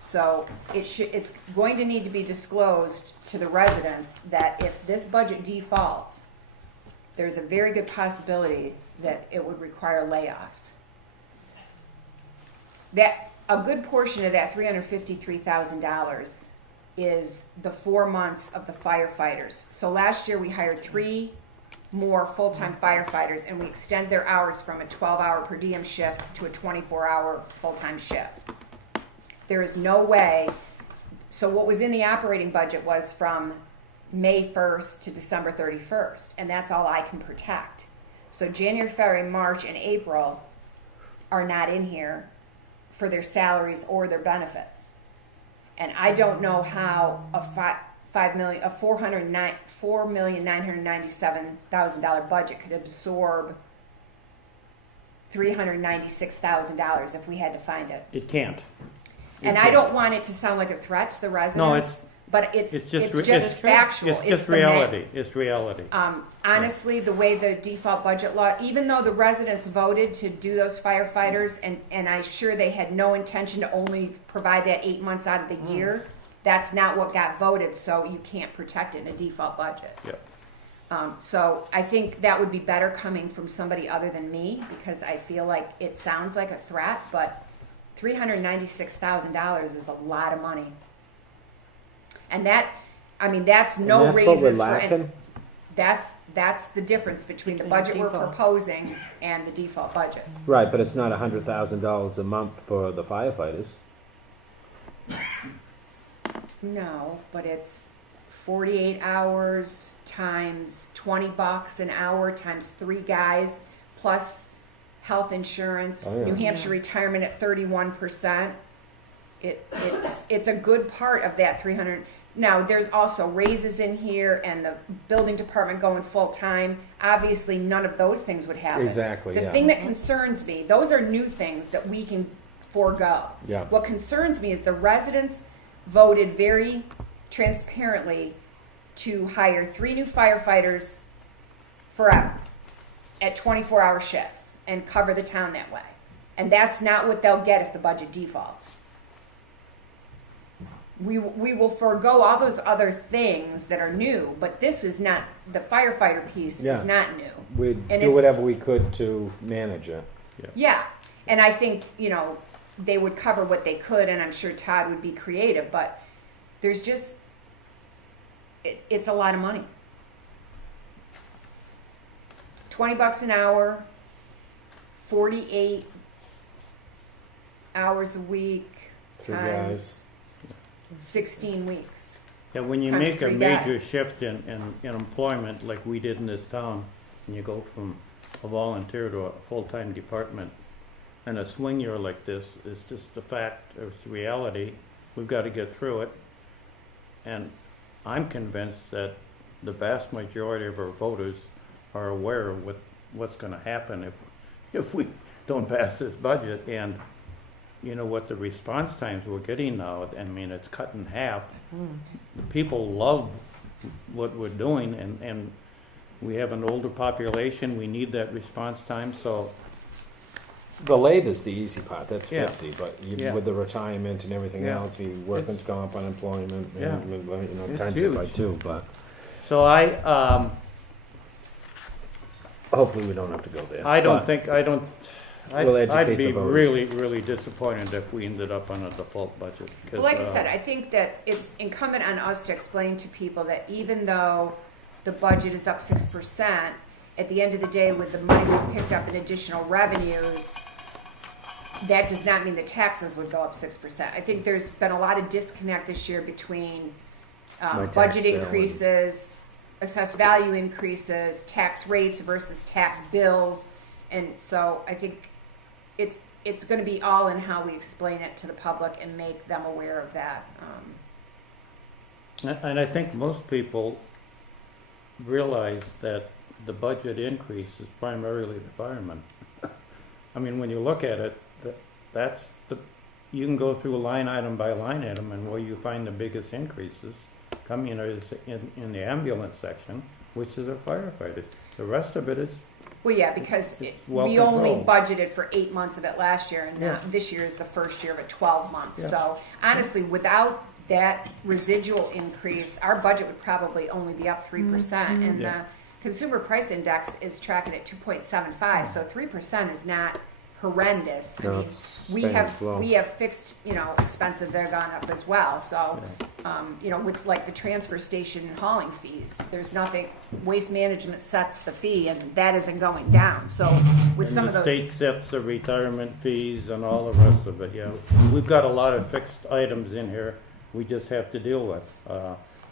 So it's going to need to be disclosed to the residents that if this budget defaults, there's a very good possibility that it would require layoffs. That a good portion of that $353,000 is the 4 months of the firefighters. So last year we hired 3 more full-time firefighters, and we extend their hours from a 12-hour per diem shift to a 24-hour full-time shift. There is no way. So what was in the operating budget was from May 1st to December 31st, and that's all I can protect. So January, February, March, and April are not in here for their salaries or their benefits. And I don't know how a $4,997,000 budget could absorb $396,000 if we had to find it. It can't. And I don't want it to sound like a threat to the residents, but it's just factual. It's just the math. reality. It's reality. Honestly, the way the default budget law, even though the residents voted to do those firefighters, and I'm sure they had no intention to only provide that 8 months out of the year, that's not what got voted, so you can't protect it in a default budget. Yep. So I think that would be better coming from somebody other than me, because I feel like it sounds like a threat, but $396,000 is a lot of money. And that's no And that's what we're raises for lacking? that's the difference between the budget we're Default. proposing and the default budget. Right, but it's not $100,000 a month for the firefighters. No, but it's 48 hours times $20 an hour times 3 guys plus health insurance, Oh, yeah. New Hampshire retirement at 31%. It's a good part of that 300. Now there's also raises in here and the building department going full time. Obviously, none of those things would happen. Exactly, The yeah. thing that concerns me, those are new things that we can forego. Yeah. What concerns me is the residents voted very transparently to hire 3 new firefighters forever at 24-hour shifts and cover the town that way. And that's not what they'll get if the budget defaults. We will forego all those other things that are new, but this is not, the firefighter piece Yeah. is not new. We'd And do it's- whatever we could to manage it. Yeah, and I think, they would cover what they could, and I'm sure Todd would be creative, but there's just, it's a lot of money. $20 an hour, 48 hours a week, 3 times guys. 16 weeks. Yeah, when you Times make a 3 major guys. shift in employment like we did in this town, and you go from a volunteer to a full-time department, and a swing year like this is just a fact, it's reality. We've got to get through it. And I'm convinced that the vast majority of our voters are aware of what's going to happen if we don't pass this budget. And you know what the response times we're getting now, I mean, it's cut in half. The people love what we're doing, and we have an older population. We need that response time, so The labor's the easy part, that's Yeah. 50, but Yeah. with the retirement and everything Yeah. else, the workman's comp, unemployment, Yeah. management, It's times it by huge. 2, but so hopefully we don't have to go there. I don't But think, We'll educate I'd the be voters. really, really disappointed if we ended up on a default budget. 'cause, Well, like I said, I think that it's incumbent on us to explain to people that even though the budget is up 6%, at the end of the day, with the money we picked up in additional revenues, that does not mean the taxes would go up 6%. I think there's been a lot of disconnect this year between My tax budget bill and- increases, assessed value increases, tax rates versus tax bills, and so I think it's going to be all in how we explain it to the public and make them aware of that. And I think most people realize that the budget increase is primarily the firemen. I mean, when you look at it, you can go through line item by line item, and where you find the biggest increases coming is in the ambulance section, which is our firefighters. The rest of it is, Well, yeah, because It's well we only controlled. budgeted for 8 months of it last year, and now Yeah. this year is the first year of it 12 months. Yeah. So honestly, without that residual increase, our budget would probably only be up 3%, and Yeah. the consumer price index is tracking at 2.75. So 3% is not horrendous. I No, mean, it's we staying have low. fixed expenses that have gone up as well. So with like the transfer station hauling fees, there's nothing. Waste management sets the fee, and that isn't going down. So with some and of the those, state sets the retirement fees and all the rest of it, yeah. We've got a lot of fixed items in here we just have to deal with.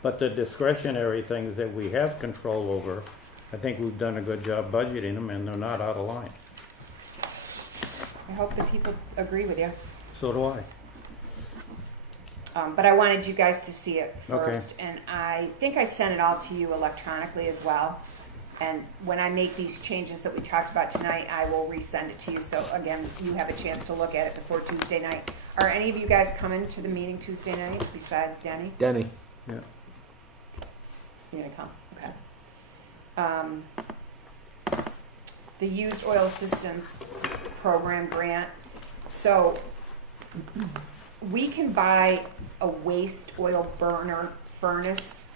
But the discretionary things that we have control over, I think we've done a good job budgeting them, and they're not out of line. I hope the people agree with you. So do I. But I wanted you guys to see it Okay. first, and I think I sent it all to you electronically as well. And when I make these changes that we talked about tonight, I will resend it to you, so again, you have a chance to look at it before Tuesday night. Are any of you guys coming to the meeting Tuesday night, besides Denny? Denny. You're gonna come, okay. The used oil assistance program grant, so we can buy a waste oil burner furnace.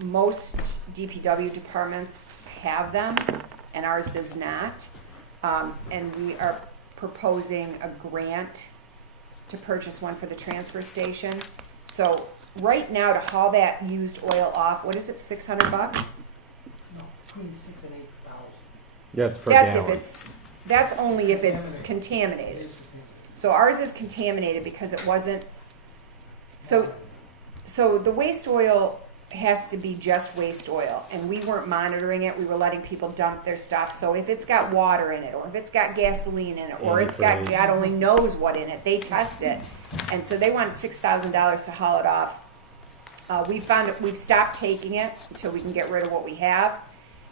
Most DPW departments have them, and ours does not. And we are proposing a grant to purchase one for the transfer station. So right now, to haul that used oil off, what is it, $600? No, between 6,000 and 8,000. That's per That's gallon. if it's, that's only if it's contaminated. So ours is contaminated because it wasn't, so the waste oil has to be just waste oil, and we weren't monitoring it. We were letting people dump their stuff. So if it's got water in it, or if it's got gasoline in it, or it's got Antifreeze. God only knows what in it, they test it. And so they wanted $6,000 to haul it off. We've stopped taking it until we can get rid of what we have,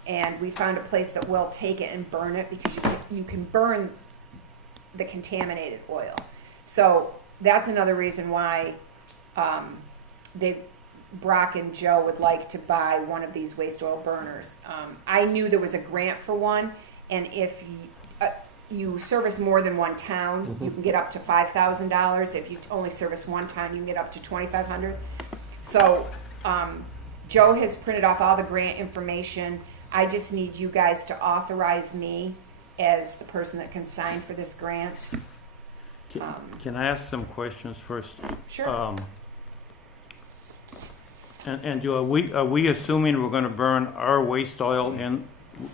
and we found a place that will take it and burn it, because you can burn the contaminated oil. So that's another reason why Brock and Joe would like to buy one of these waste oil burners. I knew there was a grant for one, and if you service more than one town, you can get up to $5,000. If you only service one town, you can get up to $2,500. So Joe has printed off all the grant information. I just need you guys to authorize me as the person that can sign for this grant. Can I ask some questions first? Sure. And Joe, are we assuming we're gonna burn our waste oil in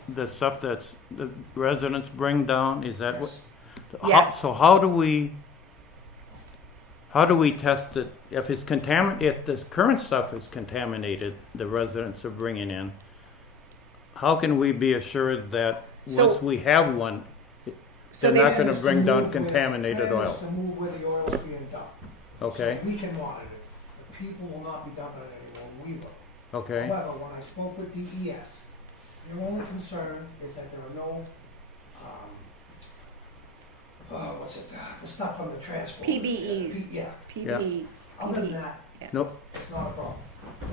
the stuff that's the residents bring down? Is that what? Yes. So how do we test it if it's if the current stuff is contaminated, the residents are bringing in? How can we be assured that once we have one, So they're not they- going to bring down contaminated Plan is oil? to move where the oil is being dumped. Okay, So we can monitor it. The people will not be dumping it anymore, we will. okay, However, when I spoke with DES, their only concern is that there are no, the stuff from the transfer. PBEs. Yeah, PB. other than that, nope, it's not a problem.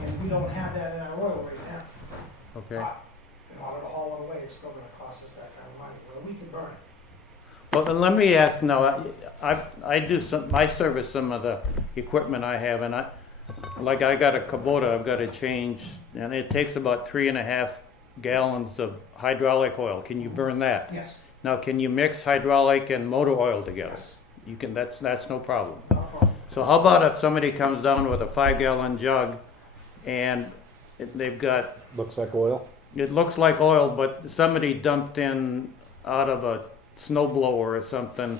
And we don't have that in our oil right now. okay. But in order to haul it away, it's still gonna cost us that kind of money, where we can burn it. Well, then let me ask now, I service some of the equipment I have, and I got a Kubota, I've got to change, and it takes about 3.5 gallons of hydraulic oil. Can you burn that? Yes, Now, can you mix hydraulic and motor oil together? yes, You can, that's no problem. no problem. So how about if somebody comes down with a 5-gallon jug and they've got, Looks like oil. it looks like oil, but somebody dumped in out of a snow blower or something,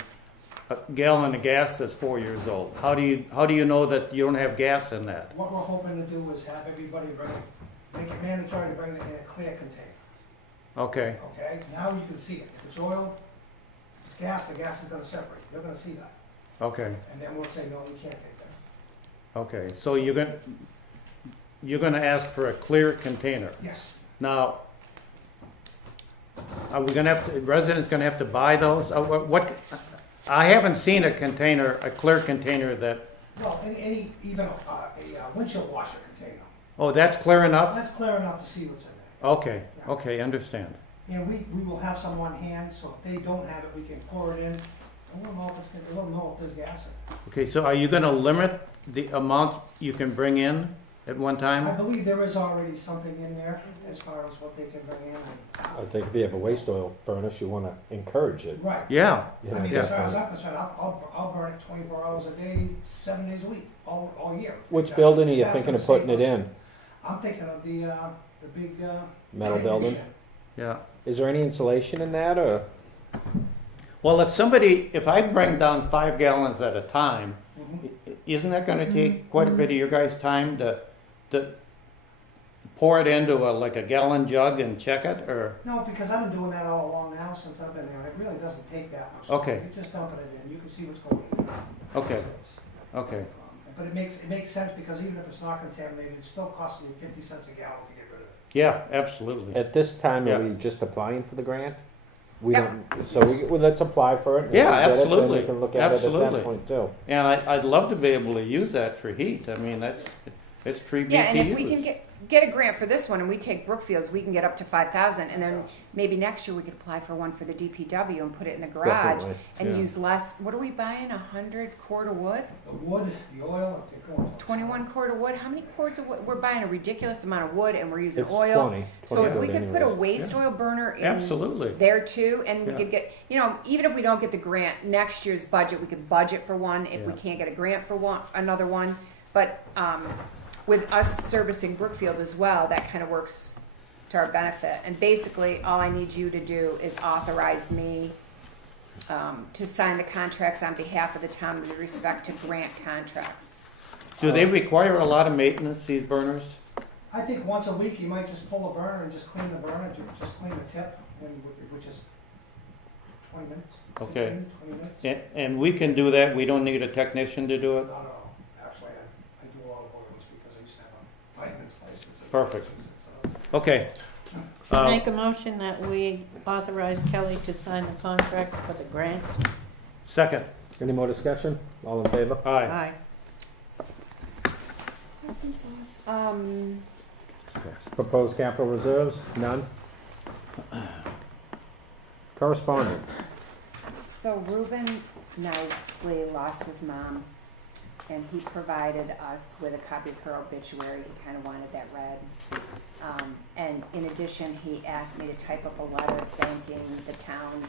a gallon of gas that's 4 years old. How do you know that you don't have gas in that? What we're hoping to do is have everybody bring it, make it mandatory to bring it in a clear container, Okay, okay? Now you can see it. If it's oil, if it's gas, the gas is gonna separate. You're gonna see that. okay, And then we'll say, no, you can't take that. okay. So you're gonna ask for a clear container. Yes, Now, are we gonna have to, residents gonna have to buy those? What, I haven't seen a container, a clear container that, well, even a windshield washer container. oh, that's clear enough? That's clear enough to see what's in there. Okay, okay, understand. And we will have some on hand, so if they don't have it, we can pour it in. And we'll know if there's gas in it. Okay, so are you gonna limit the amount you can bring in at one I time? believe there is already something in there as far as what they can bring in. I think if you have a waste oil furnace, you want to encourage it. Right. Yeah, You know, I mean, Yeah. as far as I'm concerned, I'll burn it 24 hours a day, 7 days a week, all year. Which That's- building are you that's thinking gonna of putting it save us. in? I'm thinking of the big, Metal drainage building? shed. yeah. Is there any insulation in that, or? Well, if I bring down 5 gallons at a time, Mhm. isn't that gonna take quite a bit of your guys' time to pour it into like a gallon jug and check it, or? No, because I've been doing that all along now since I've been there, and it really doesn't take that much. Okay. You just dump it in, you can see what's going on. Okay, okay. but it makes sense, because even if it's not contaminated, it's still costing you 50 cents a gallon to get rid of it. Yeah, absolutely. At this time, Yeah. are we just applying for the grant? We Yeah. don't, so well, let's apply for it. and Yeah, if we get it, then absolutely. we can look at it at Absolutely. that point too. And I'd love to be able to use that for heat. I mean, it's free BTUs. Yeah, and if we can get a grant for this one and we take Brookfield's, we can get up to 5,000, and then maybe next year we could apply for one for the DPW and put it in the garage Definitely. and Yeah. use less. What are we buying? 100 cord of wood? The wood, the oil, they're going. 21 cord of wood? How many cords of wood? We're buying a ridiculous amount of wood and we're using It's oil. 20. So if 20 we could put a anyways. waste oil burner in Absolutely. there too, and we Yeah. could get, even if we don't get the grant, next year's budget, we could budget for one if we Yeah. can't get a grant for one, another one. But with us servicing Brookfield as well, that kind of works to our benefit. And basically, all I need you to do is authorize me to sign the contracts on behalf of the town with respect to grant contracts. Do they require a lot of maintenance, these burners? I think once a week, you might just pull a burner and just clean the burner, just clean the tip, and which is 20 minutes. Okay. 15, 20 minutes. And we can do that? We don't need a technician to do it? Not at all. Actually, I do a lot of boilers because I used to have a fireman's license. Perfect. Okay. Make a motion that we authorize Kelley to sign the contract for the grant. Second. Any more discussion? All in favor? Aye. Proposed capital reserves? None? Correspondence? So Reuben Nicely lost his mom, and he provided us with a copy of her obituary. He kind of wanted that read. And in addition, he asked me to type up a letter thanking the town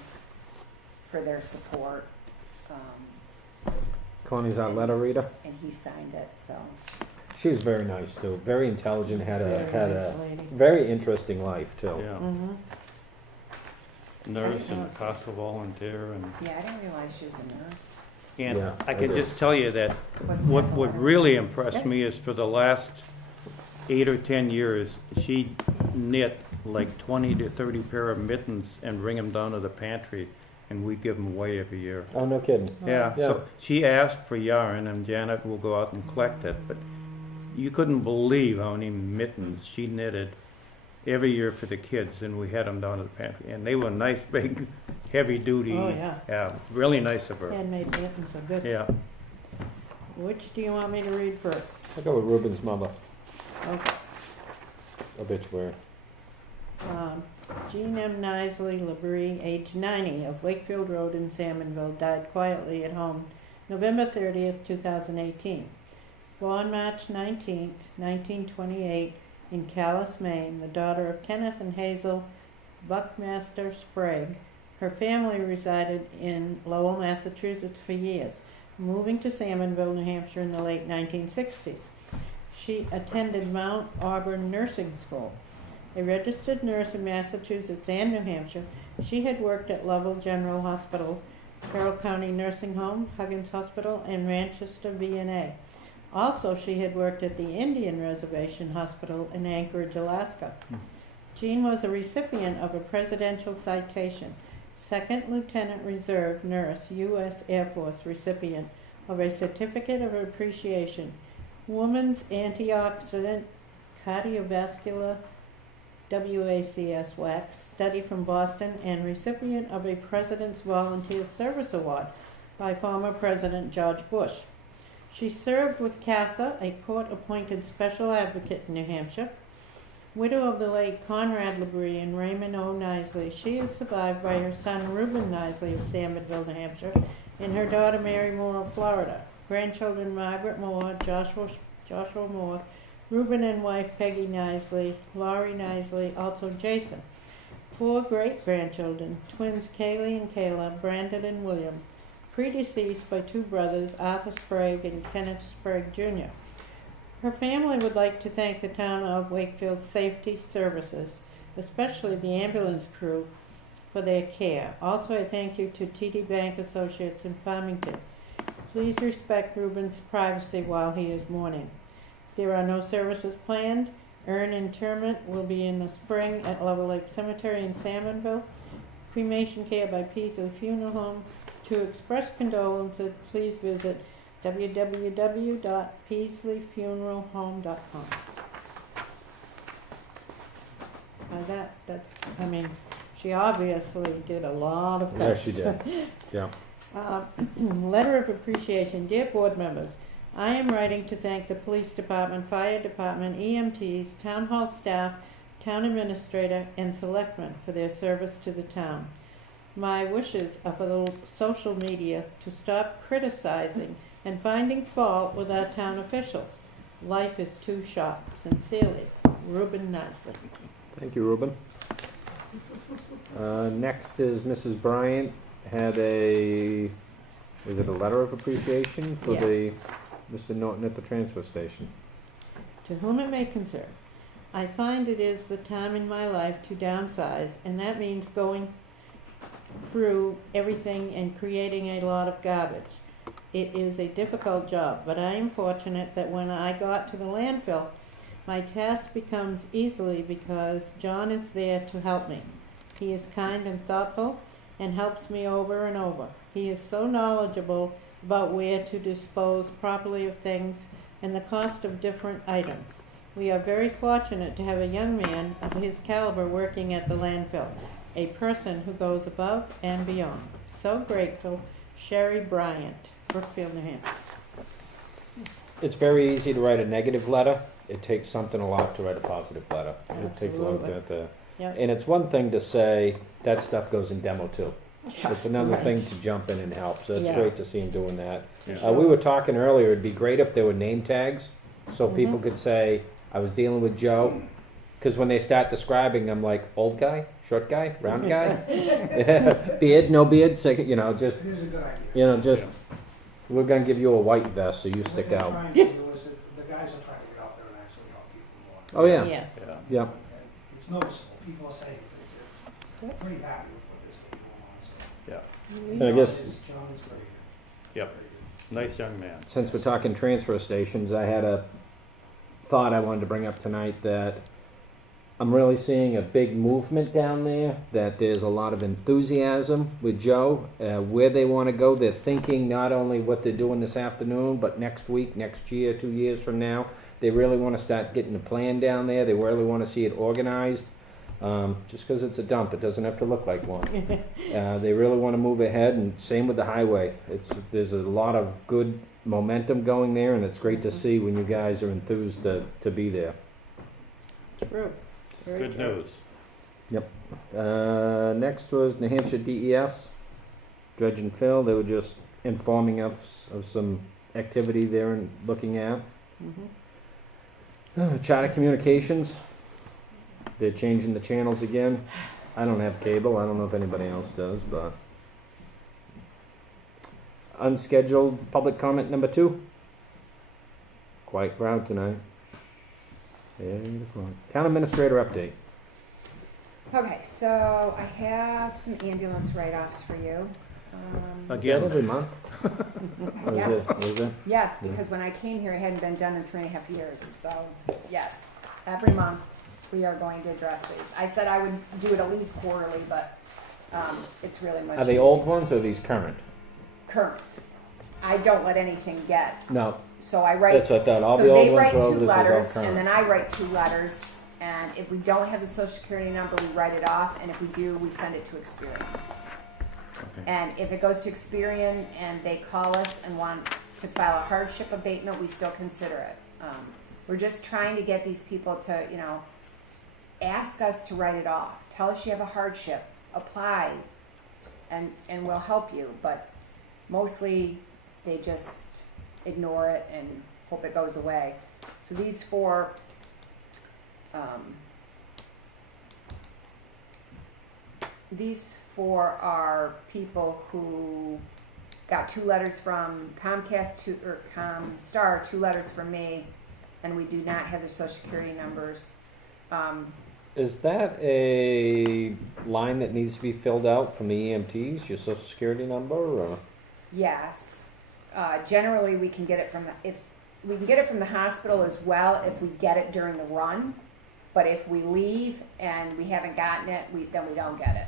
for their support. Connie's our letter reader. And he signed it, so. She was very nice too, very intelligent, had a Nice lady. very interesting life too. Yeah. Mm-hmm. Nurse and a CASA volunteer and Yeah, I didn't realize she was a nurse. And Yeah, I I can do. just tell you that Wasn't what that the would letter? really impress me is for the last 8 or 10 years, she knit like 20 to 30 pair of mittens and bring them down to the pantry, and we give them away every year. Oh, no kidding. Yeah, Yeah. so she asked for yarn, and Janet will go out and collect it, but you couldn't believe how many mittens she knitted every year for the kids, and we had them down to the pantry, and they were nice, big, heavy-duty. Oh, yeah. Yeah, really nice of her. Handmade mittens are good. Yeah. Which do you want me to read first? I'll go with Ruben's mother, Okay. obituary. Jean M. Nisley Labrie, age 90, of Wakefield Road in Salmonville, died quietly at home November 30th, 2018. Born March 19th, 1928, in Calais, Maine, the daughter of Kenneth and Hazel Buckmaster Sprague. Her family resided in Lowell, Massachusetts for years, moving to Salmonville, New Hampshire in the late 1960s. She attended Mount Auburn Nursing School. A registered nurse in Massachusetts and New Hampshire, she had worked at Lovell General Hospital, Carroll County Nursing Home, Huggins Hospital, and Manchester VNA. Also, she had worked at the Indian Reservation Hospital in Anchorage, Alaska. Jean was a recipient of a presidential citation, Second Lieutenant Reserve Nurse, U.S. Air Force recipient of a Certificate of Appreciation, Woman's Antioxidant Cardiovascular WACS wax study from Boston, and recipient of a President's Volunteer Service Award by former President George Bush. She served with CASA, a court-appointed special advocate in New Hampshire. Widow of the late Conrad Labrie and Raymond O. Nisley, she is survived by her son Reuben Nisley of Salmonville, New Hampshire, and her daughter Mary Moore of Florida. Grandchildren Margaret Moore, Joshua Moore, Reuben and wife Peggy Nisley, Laurie Nisley, also Jason. 4 great-grandchildren, twins Kaylee and Kayla, Brandon and William, predeceased by 2 brothers, Arthur Sprague and Kenneth Sprague Jr. Her family would like to thank the town of Wakefield's safety services, especially the ambulance crew, for their care. Also, a thank you to TD Bank Associates in Farmington. Please respect Reuben's privacy while he is mourning. There are no services planned. Urn interment will be in the spring at Level Lake Cemetery in Salmonville. Cremation care by Peasley Funeral Home. To express condolences, please visit www.peasleyfuneralhome.com. I mean, she obviously did a lot of Yeah, things. she did. Yeah. Letter of appreciation. Dear board members, I am writing to thank the police department, fire department, EMTs, town hall staff, town administrator, and selectmen for their service to the town. My wishes are for the social media to stop criticizing and finding fault with our town officials. Life is too short. Sincerely, Reuben Nisley. Thank you, Ruben. Next is Mrs. Bryant had is it a letter of appreciation for Yes. Mr. Norton at the transfer station? To whom it may concern, I find it is the time in my life to downsize, and that means going through everything and creating a lot of garbage. It is a difficult job, but I am fortunate that when I got to the landfill, my task becomes easily because John is there to help me. He is kind and thoughtful and helps me over and over. He is so knowledgeable about where to dispose properly of things and the cost of different items. We are very fortunate to have a young man of his caliber working at the landfill, a person who goes above and beyond. So grateful, Sherry Bryant, Brookfield, New Hampshire. It's very easy to write a negative letter. It takes something a lot to write a positive letter. It takes a lot Absolutely. to and it's one thing to say that stuff goes in demo too. It's another Right. thing to jump in and help. So it's Yeah. great to see him doing that. Yeah. We were talking earlier, it'd be great if there were name tags so Mhm. people could say, I was dealing with Joe. Because when they start describing, I'm like, old guy, short guy, round guy, beard, no beard, just, It is a good idea. we're going to give you a white vest so you stick What out. they're trying to do is that the guys are trying to get out there and actually help people more. Oh, yeah. Yeah. Yeah. Yeah. And it's noticeable, people are saying they're pretty happy with what this thing going on, so. I guess- John is very good. Yep. Nice young man. Since we're talking transfer stations, I had a thought I wanted to bring up tonight that I'm really seeing a big movement down there, that there's a lot of enthusiasm with Joe, where they want to go. They're thinking not only what they're doing this afternoon, but next week, next year, 2 years from now. They really want to start getting a plan down there. They really want to see it organized. Just because it's a dump, it doesn't have to look like one. They really want to move ahead, and same with the highway. There's a lot of good momentum going there, and it's great to see when you guys are enthused to be there. True. Very Good true. news. Next was New Hampshire DES, Dredge and Fill. They were just informing us of some activity there and looking at. Mhm. Charter Communications, they're changing the channels again. I don't have cable. I don't know if anybody else does, but unscheduled public comment number 2. Quite proud tonight. 8 o'clock. Town administrator update. Okay, so I have some ambulance write-offs for you. Is that Again, every month? Or is Yes. it? Is it? Yes, Yeah. because when I came here, it hadn't been done in 3.5 years, so, yes, every month we are going to address these. I said I would do it at least quarterly, but, it's really much. Are they old ones or are these current? Current. I don't let anything get, No, so I write. that's what I thought. All So the they old ones write were two over. This is all letters, and current. then I write 2 letters, and if we don't have the social security number, we write it off, and if we do, we send it to Experian. And if it goes to Experian and they call us and want to file a hardship abatement, we still consider it. We're just trying to get these people to, ask us to write it off. Tell us you have a hardship, apply, and we'll help you. But mostly they just ignore it and hope it goes away. So these 4, are people who got 2 letters from Comcast or Comstar, 2 letters from me, and we do not have their social security numbers. Is that a line that needs to be filled out from the EMTs, your social security number, or? Yes. Generally, we can get it from the hospital as well if we get it during the run. But if we leave and we haven't gotten it, then we don't get it.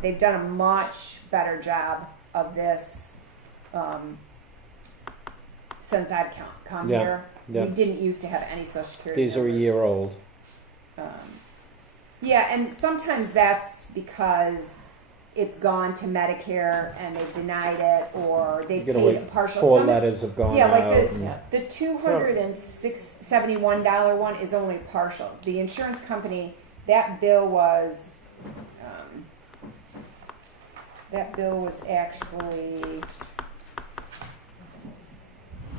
They've done a much better job of this since I've come Yeah, here. yeah. We didn't used to have any social security These are a numbers. year old. Yeah, and sometimes that's because it's gone to Medicare and they've denied it, or they You're gonna paid a wait, partial. 4 Some- letters have gone Yeah, out. like and- the $271 one is only partial. The insurance company, that bill was actually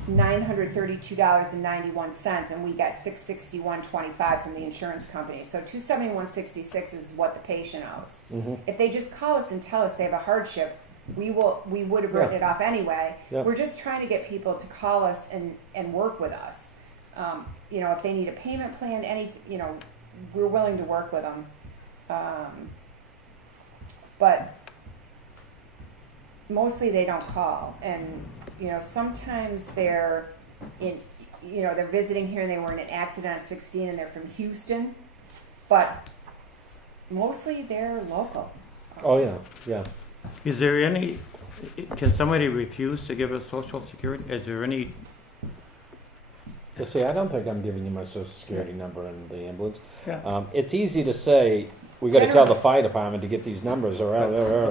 $932.91, and we got $661.25 from the insurance company. So $271.66 is what the patient owes. Mhm. If they just call us and tell us they have a hardship, we would have written it off anyway. Yeah. We're just trying to get people to call us and work with us. You know, if they need a payment plan, we're willing to work with them. But mostly they don't call, and sometimes they're visiting here and they were in an accident at 16 and they're from Houston, but mostly they're local. Oh, yeah, yeah. Is there any, can somebody refuse to give us social security? Is there any, You see, I don't think I'm giving you my social security number in the ambulance. Yeah. It's easy to say, we gotta tell the fire department to get these numbers or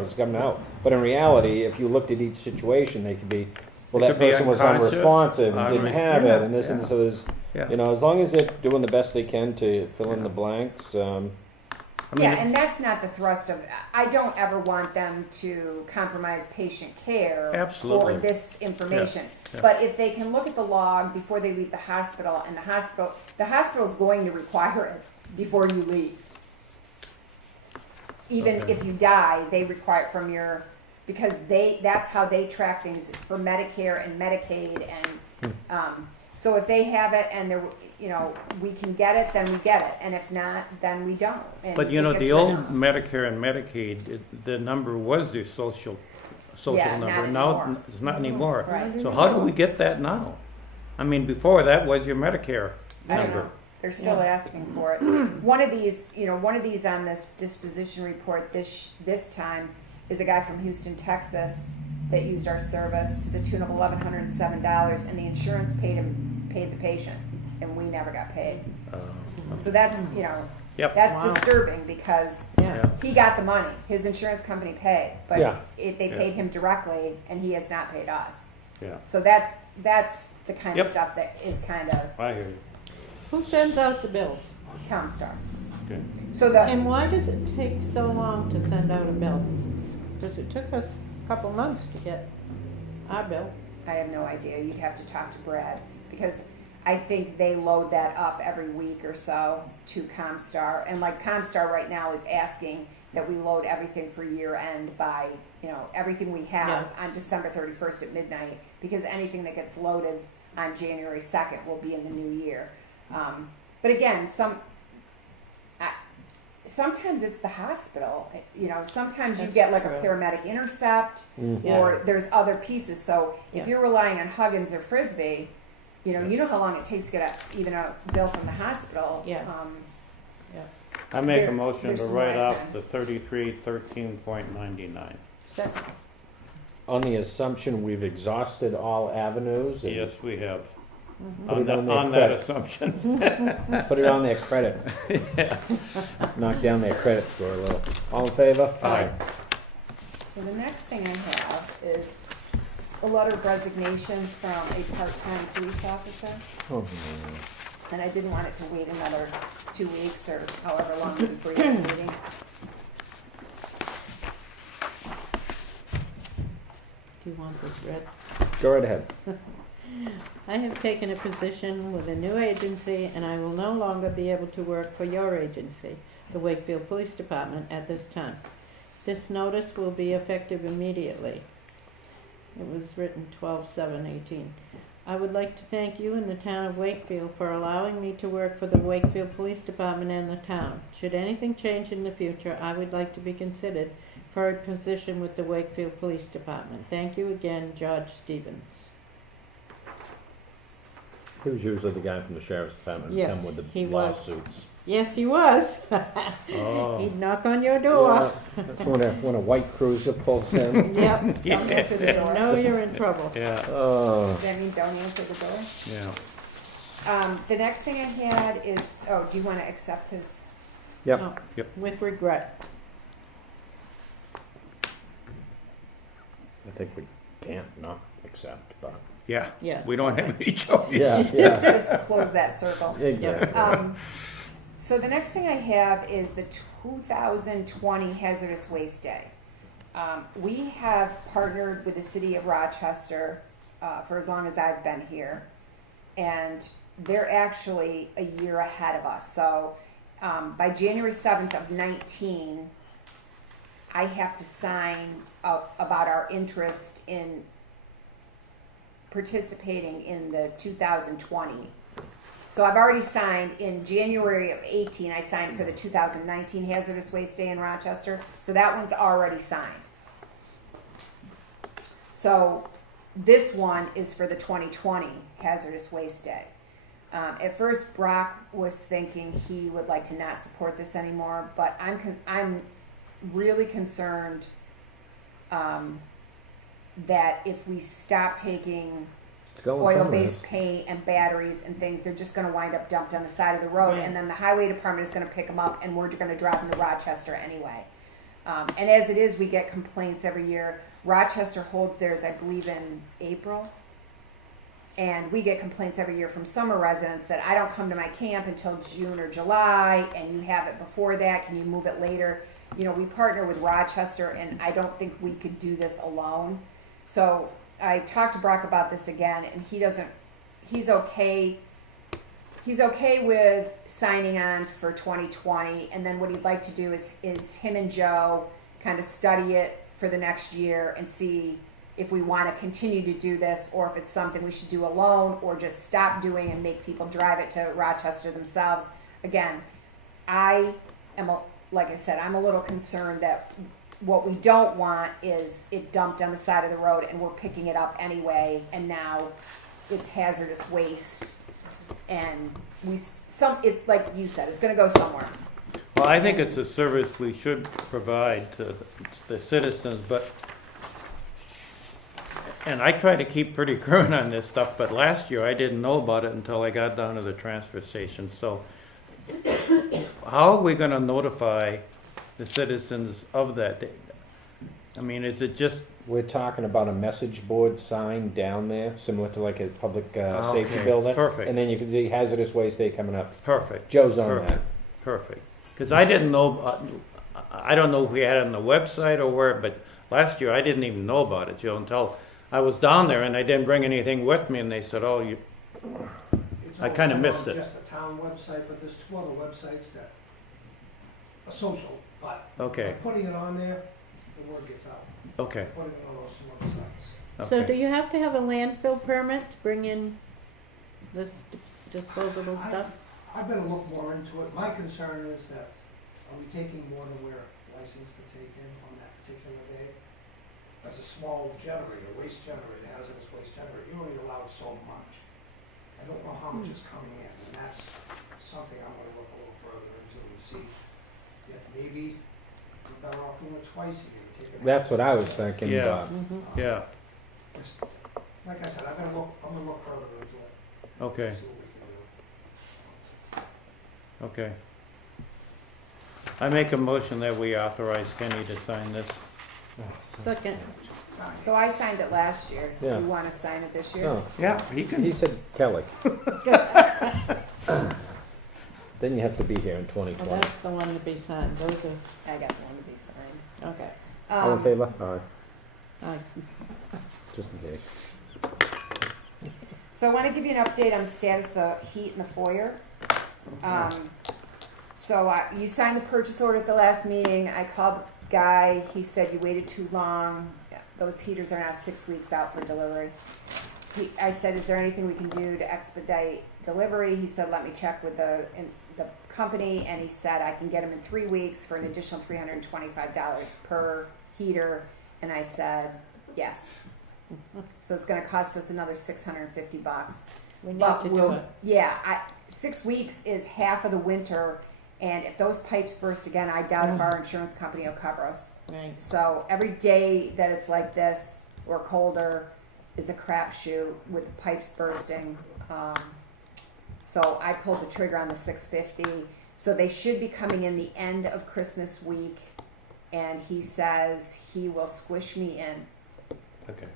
it's coming out. But in reality, if you looked at each situation, they could be, well, It that could be person was unconscious, unresponsive and didn't have it, and this, yeah, and so there's, yeah. as long as they're doing the best they can to fill in the blanks, I mean, And that's not the thrust of, I don't ever want them to compromise patient care Absolutely. for this information. Yeah. But if they can look at the log before they leave the hospital, and the hospital's going to require it before you leave. Even Okay. if you die, they require it from because that's how they track things for Medicare and Medicaid, and so if they have it and we can get it, then we get it, and if not, then we don't. And but it gets the written old off. Medicare and Medicaid, the number was their social Yeah, number. not Now, anymore. it's not anymore. Right. So how do we get that now? I mean, before that was your Medicare I don't number. know. They're still asking for it. One of these on this disposition report this time is a guy from Houston, Texas, that used our service to the tune of $1,107, and the insurance paid the patient, and we never got paid. So that's Yep. that's Wow. disturbing because Yeah. he got the money, his insurance company paid, but Yeah. they Yeah. paid him directly, and he has not paid us. Yeah, So that's the kind of Yep. stuff that is kind of I hear you. Who sends out the bills? Comstar. Okay. So the And why does it take so long to send out a bill? Because it took us a couple months to get our bill. I have no idea. You'd have to talk to Brad, because I think they load that up every week or so to Comstar. And like Comstar right now is asking that we load everything for year end by, everything we have on December 31st at midnight, because anything that gets loaded on January 2nd will be in the new year. But again, sometimes it's the hospital. Sometimes you That's get like true. a paramedic intercept, Yeah. or there's other pieces. So if Yeah. you're relying on Huggins or Frisbee, you know how long it takes to get even a bill from the hospital. Yeah. I make a There- motion there's to some write lag off time. the 3313.99. Second. on the assumption we've exhausted all avenues. And Yes, we have. Put it on their On that credit. assumption. Put it on their credit. Knock down their credit score a little. All in favor? Aye. So the next thing I have is a letter of resignation from a part-time police officer. Oh, And I didn't want it to wait another 2 weeks or however long we brief the meeting. Do you want this read? Go right ahead. I have taken a position with a new agency, and I will no longer be able to work for your agency, the Wakefield Police Department, at this time. This notice will be effective immediately. It was written 12/7/18. I would like to thank you and the town of Wakefield for allowing me to work for the Wakefield Police Department and the town. Should anything change in the future, I would like to be considered for a position with the Wakefield Police Department. Thank you again, George Stevens. He was usually the guy from the sheriff's department who Yes, come with he the was. lawsuits. Yes, he was. Oh. He'd knock on your door. Yeah, that's when a white cruiser pulls in. Yep. Don't answer the You door. know you're in trouble. Yeah, Oh, Does that mean don't answer the door? yeah. The next thing I had is, do you want to accept his? yep. Oh, Yep. With regret. I think we can't not accept, but. Yeah, Yeah. we don't have any choice. Yeah, yeah, Just close that circle. exactly. So the next thing I have is the 2020 Hazardous Waste Day. We have partnered with the city of Rochester for as long as I've been here, and they're actually a year ahead of us. So by January 7th of 19, I have to sign up about our interest in participating in the 2020. So I've already signed in January of 18, I signed for the 2019 Hazardous Waste Day in Rochester. So that one's already signed. So this one is for the 2020 Hazardous Waste Day. At first, Brock was thinking he would like to not support this anymore, but I'm really concerned that if we stop taking oil-based paint and batteries and things, they're just going to wind up dumped on the side of the road, Right. and then the highway department is going to pick them up, and we're going to drop them to Rochester anyway. And as it is, we get complaints every year. Rochester holds theirs, I believe, in April. And we get complaints every year from summer residents that I don't come to my camp until June or July, and you have it before that. Can you move it later? You know, we partner with Rochester, and I don't think we could do this alone. So I talked to Brock about this again, and he's okay with signing on for 2020, and then what he'd like to do is him and Joe kind of study it for the next year and see if we want to continue to do this, or if it's something we should do alone, or just stop doing and make people drive it to Rochester themselves. Again, like I said, I'm a little concerned that what we don't want is it dumped on the side of the road and we're picking it up anyway, and now it's hazardous waste, and it's like you said, it's going to go somewhere. Well, I think it's a service we should provide to the citizens, and I try to keep pretty current on this stuff, but last year I didn't know about it until I got down to the transfer station. So how are we going to notify the citizens of that? I mean, is it just... We're talking about a message board sign down there, similar to like a public safety Okay, building. perfect. And then you can see Hazardous Waste Day coming up. Perfect. Joe's on Perfect. that. Perfect. Because I didn't know, I don't know if we had it on the website or where, but last year I didn't even know about it, Joe, until I was down there and I didn't bring anything with me, and they said, oh, I kind of missed it. It's just a town website, but there's two other websites that are social, but Okay, by putting it on there, the word gets out. okay, Putting it on those two other sites. So okay. do you have to have a landfill permit to bring in this disposable stuff? I better look more into it. My concern is that, are we taking more than we're licensed to take in on that particular day? As a small generator, waste generator, hazardous waste generator, you're only allowed so much. I don't know how much is coming in, and that's something I'm gonna look a little further into and see if maybe we're better off doing it twice a year. That's what I was thinking, Yeah. but Yeah, Like I said, I'm gonna look further into it. okay, See what we can do. okay. I make a motion that we authorize Kenny to sign this. Second. So I signed it last year. Yeah. You want to sign it this year? no, Yeah, he he said Kelley. Then you have to be here in Well, 2020. that's the one to be signed. Those I got one to be signed. are, okay. All in favor? Aye. Aye. Just in case. So I want to give you an update on the status of the heat in the foyer. You signed the purchase order at the last meeting. I called the guy. He said you waited too long. Those heaters are now 6 weeks out for delivery. I said, is there anything we can do to expedite delivery? He said, let me check with the company, and he said I can get them in 3 weeks for an additional $325 per heater, and I said yes. So it's going to cost us another $650. We need But to do we'll- it. Yeah, 6 weeks is half of the winter, And if those pipes burst again, I doubt if our insurance company will cover us. Right. So every day that it's like this or colder is a crapshoot with the pipes bursting. So I pulled the trigger on the 650. So they should be coming in the end of Christmas week, and he says he will squish me in. Okay.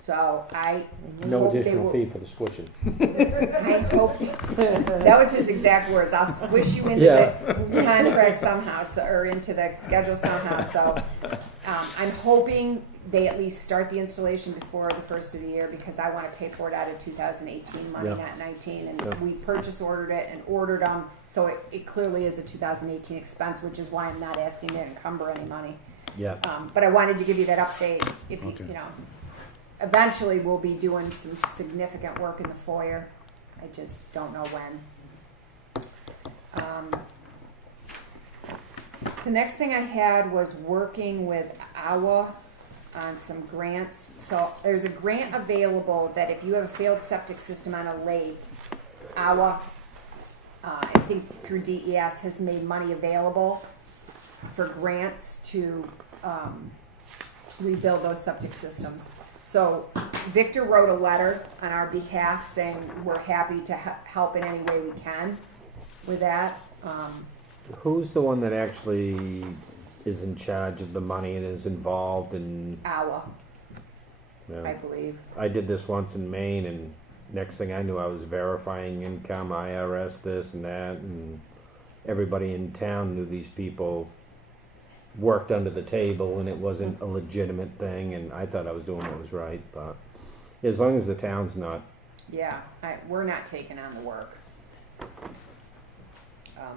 So I No hope they additional will- fee for the squishing. I hope that was his exact words. I'll squish you into the contract somehow, or into the schedule somehow. So I'm hoping they at least start the installation before the first of the year, because I want to pay for it out of 2018 money, Yeah. not 19. And Yeah. we purchase ordered it and ordered them, so it clearly is a 2018 expense, which is why I'm not asking to encumber any money. Yeah. But I wanted to give you that update. If Okay. you know. Eventually, we'll be doing some significant work in the foyer. I just don't know when. The next thing I had was working with AWA on some grants. So there's a grant available that if you have a failed septic system on a lake, AWA, I think through DES, has made money available for grants to rebuild those septic systems. So Victor wrote a letter on our behalf saying we're happy to help in any way we can with that. Who's the one that actually is in charge of the money and is involved in? AWA, You I know, believe. I did this once in Maine, and next thing I knew, I was verifying income, IRS, this and that, and everybody in town knew these people worked under the table, and it wasn't a legitimate thing, and I thought I was doing what was right, but as long as the town's not. Yeah, we're not taking on the work.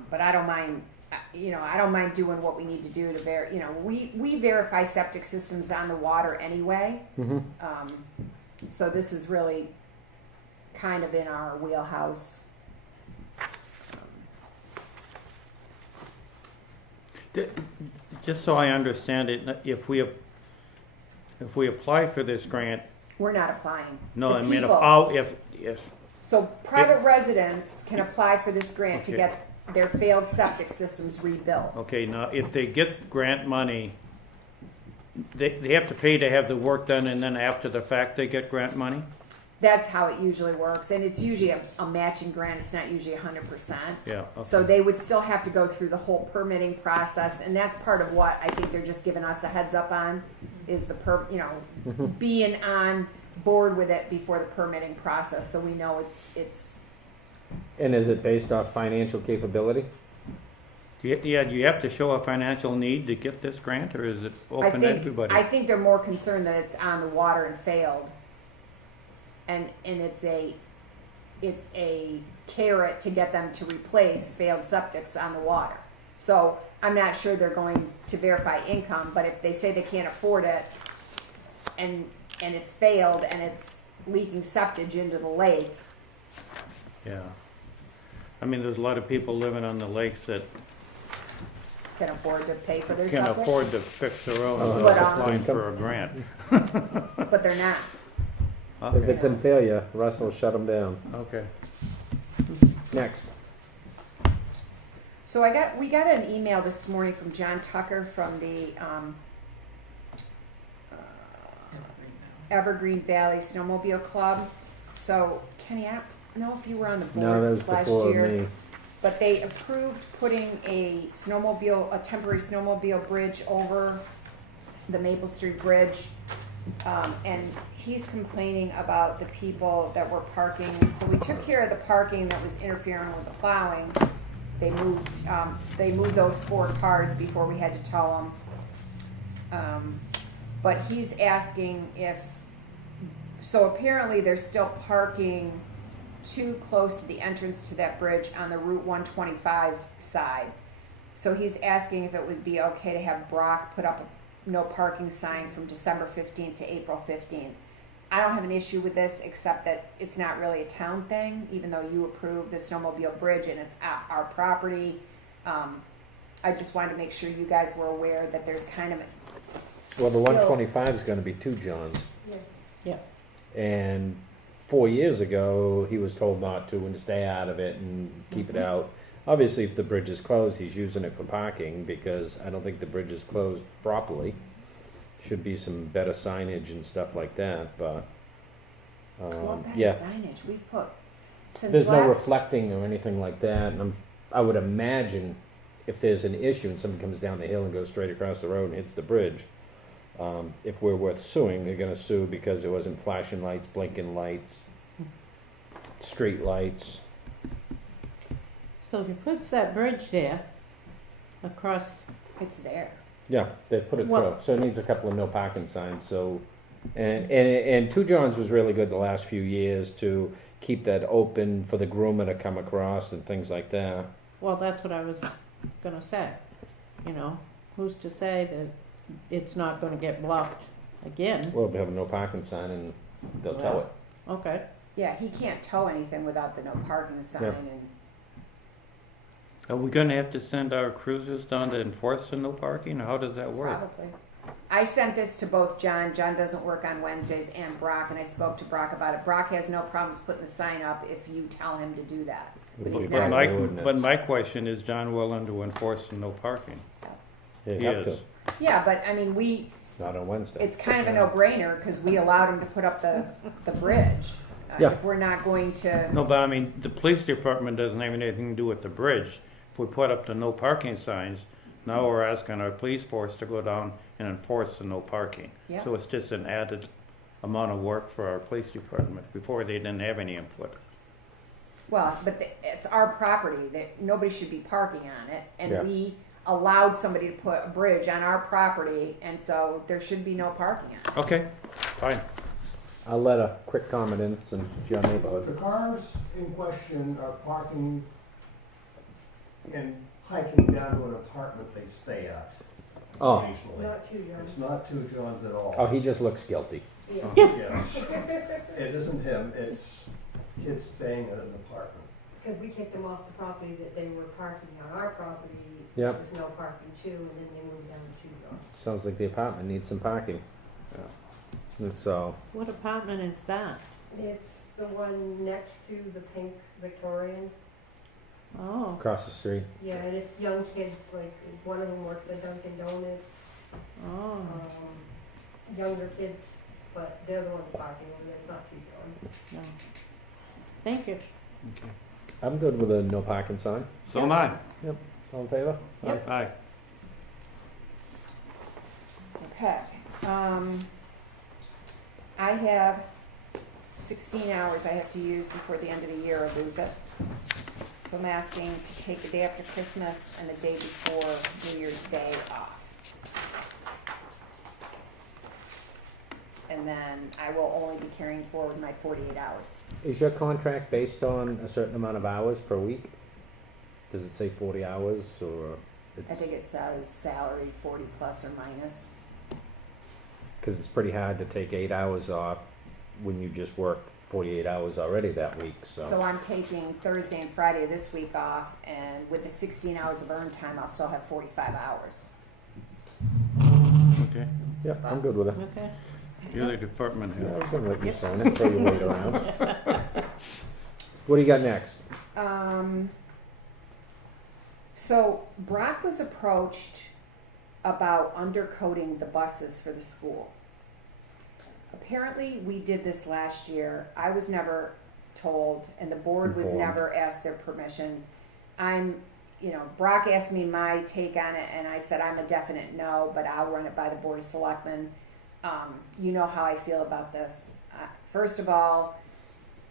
But I don't mind, I don't mind doing what we need to do to we verify septic systems on the water anyway. So this is really kind of in our wheelhouse. Just so I understand it, if we apply for this grant, We're not applying. no, The I mean, people- if, So private residents can apply for this grant to Okay. get their failed septic systems rebuilt. okay, now, if they get grant money, they have to pay to have the work done, and then after the fact, they get grant money? That's how it usually works, and it's usually a matching grant. It's not usually 100%. Yeah, okay. So they would still have to go through the whole permitting process, and that's part of what I think they're just giving us a heads up on, is the being on board with it before the permitting process, so we know it's. And is it based off financial capability? Yeah, do you have to show a financial need to get this grant, or is it open to everybody? I think they're more concerned that it's on the water and failed, and it's a carrot to get them to replace failed septics on the water. So I'm not sure they're going to verify income, but if they say they can't afford it, and it's failed and it's leaking septage into the lake. Yeah. I mean, there's a lot of people living on the lakes that Can afford to pay for their can septic, afford to fix their own Oh, but, without applying for a grant. but they're not. If it's in failure, Russ will shut them down. Okay. Next. So we got an email this morning from John Tucker from the Evergreen Valley Snowmobile Club. So Kenny, I don't know if you were on the board No, that was last before year, me. but they approved putting a temporary snowmobile bridge over the Maple Street Bridge. And he's complaining about the people that were parking. So we took care of the parking that was interfering with the plowing. They moved those 4 cars before we had to tow them. But he's asking so apparently they're still parking too close to the entrance to that bridge on the Route 125 side. So he's asking if it would be okay to have Brock put up a no parking sign from December 15th to April 15th. I don't have an issue with this, except that it's not really a town thing, even though you approved the snowmobile bridge and it's at our property. I just wanted to make sure you guys were aware that there's kind of Well, the still- 125 is going to be 2 Johns. Yes. Yeah. And 4 years ago, he was told not to and to stay out of it and keep it out. Obviously, if the bridge is closed, he's using it for parking, because I don't think the bridge is closed properly. Should be some better signage and stuff like that, but, What better yeah. signage we've put since There's no last. reflecting or anything like that, and I would imagine if there's an issue and someone comes down the hill and goes straight across the road and hits the bridge, if we're worth suing, they're gonna sue because there wasn't flashing lights, blinking lights, street lights. So if he puts that bridge there, across, It's there. Yeah, they put it through, Well- so it needs a couple of no parking signs, so, and Two Johns was really good the last few years to keep that open for the groomer to come across and things like that. well, that's what I was gonna say. You know, who's to say that it's not gonna get blocked again? We'll have a no parking sign and they'll tow it. Okay, Yeah, he can't tow anything without the no parking sign, Yeah. and Are we gonna have to send our cruisers down to enforce the no parking, or how does that work? probably. I sent this to both John. John doesn't work on Wednesdays, and Brock, and I spoke to Brock about it. Brock has no problems putting the sign up if you tell him to do that. But he's We've But got not. my, an ordinance. but my question is, John willing to enforce the no parking? You He have to, is. Yeah, but I mean, not on Wednesday. it's kind of a no-brainer because we allowed him to put up the bridge. Yeah. If we're not going to, No, but I mean, the police department doesn't have anything to do with the bridge. If we put up the no parking signs, now we're asking our police force to go down and enforce the no parking. Yeah. So it's just an added amount of work for our police department. Before, they didn't have any input. well, but it's our property that nobody should be parking on it, Yeah. and we allowed somebody to put a bridge on our property, and so there should be no parking on it. Okay, fine. I'll let a quick comment in since it's your The neighborhood. cars in question are parking and hiking down to an apartment they stay at Oh, occasionally. Not too young. It's not two Johns at all. oh, he just looks guilty. Yes. It isn't him, it's kids staying at an apartment. Because we kicked them off the property that they were parking on our property. Yep. There was no parking too, and then they moved down to John. Sounds like the apartment needs some parking. And so, what apartment is that? It's the one next to the pink Victorian. Oh, across the street. Yeah, and it's young kids, like, one of them works at Dunkin' Donuts, oh, younger kids, but they're the ones parking, and it's not too young. no. Thank you. I'm good with a no parking sign. So am I. All in favor? Yep. Aye. Okay, I have 16 hours I have to use before the end of the year or lose it. So I'm asking to take the day after Christmas and the day before New Year's Day off. And then I will only be carrying forward my 48 hours. Is your contract based on a certain amount of hours per week? Does it say 40 hours or? I think it says salary 40 plus or minus. Because it's pretty hard to take 8 hours off when you just worked 48 hours already that week, So I'm taking Thursday and Friday this week off, and with the 16 hours of earned time, I'll still have 45 hours. Okay. Yeah, I'm good with it. Okay. You're the department Yeah, I head. was gonna let you sign it, throw your weight around. What do you got next? So Brock was approached about undercoating the buses for the school. Apparently, we did this last year. I was never told, and the board was Informed. never asked their permission. Brock asked me my take on it, and I said I'm a definite no, but I'll run it by the Board of Selectmen. You know how I feel about this. First of all,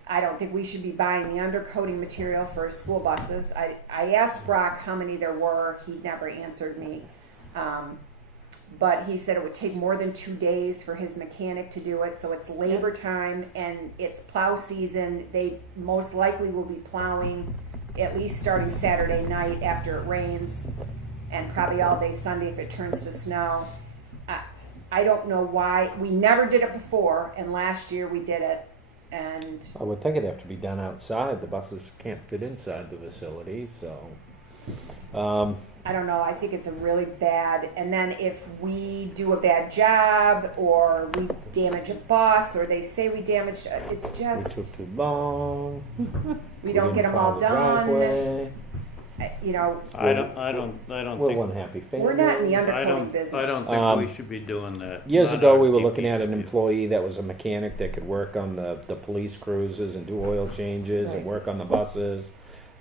I don't think we should be buying the undercoating material for school buses. I asked Brock how many there were. He never answered me. But he said it would take more than 2 days for his mechanic to do it, so it's labor time and it's plow season. They most likely will be plowing at least starting Saturday night after it rains, and probably all day Sunday if it turns to snow. I don't know why. We never did it before, and last year we did it, and I would think it'd have to be done outside. The buses can't fit inside the facility, so. I don't know, I think it's a really bad, and then if we do a bad job, or we damage a bus, or they say we damaged, it's We just, took too long. we don't get didn't them all plow the done. driveway. you know, I don't We're think, one happy family. we're not in the I undercoating don't business. think we should be doing that. Years Not ago, our we were looking at an DPW. employee that was a mechanic that could work on the police cruisers and do oil changes and Right. work on the buses.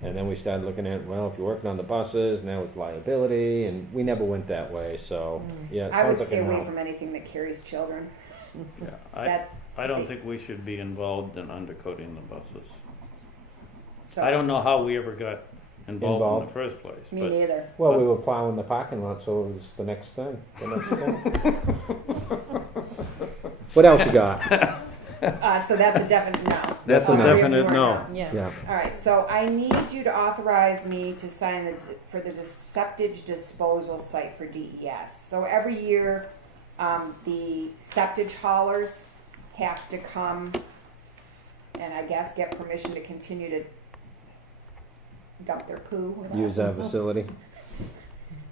And then we started looking at, well, if you're working on the buses, now it's liability, and we never went that way, so, yeah, it I would sounds like stay a away no. from anything that carries children. Yeah, That, I don't think we should be involved in undercoating the buses. so, I don't know how we ever got involved in Involved? the first place, me but neither. Well, we were plowing the parking lot, so it was the next thing. What else you got? So that's a definite no. that's a a no. definite no. Yeah. Yeah, All right, so I need you to authorize me to sign for the septic disposal site for DES. So every year, the septic haulers have to come and I guess get permission to continue to dump their poo. with use us. that facility.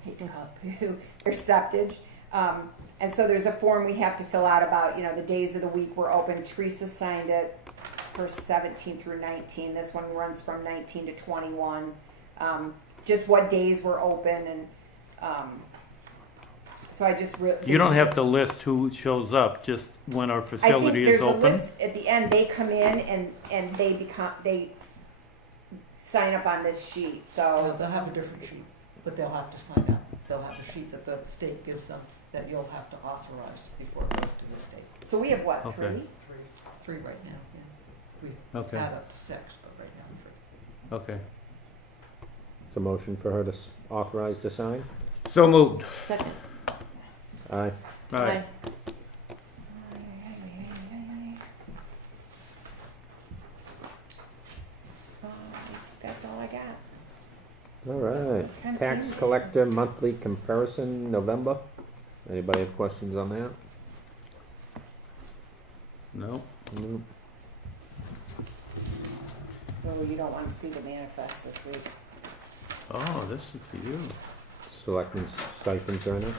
Hate to call it poo, or septage. And so there's a form we have to fill out about, you know, the days of the week we're open. Teresa signed it for 17 through 19. This one runs from 19 to 21. Just what days we're open, and so I just You don't have to list who shows up, just when our I think facility is there's a open. list at the end. They come in and they sign up on this sheet. So They'll have a different sheet, but they'll have to sign up. They'll have a sheet that the state gives them that you'll have to authorize before it goes to the state. so we have what, Okay. 3? Three right now, yeah. We Okay, had up to 6, but right now 3. okay. It's a motion for her to authorize to sign. So moved. Second. Aye. Aye. That's all I got. All right. It's kind of Tax easy. collector monthly comparison, November. Anybody have questions on that? No? No. Oh, you don't want to see the manifest this week. Oh, this is for you. Selectmen's stipends are in it.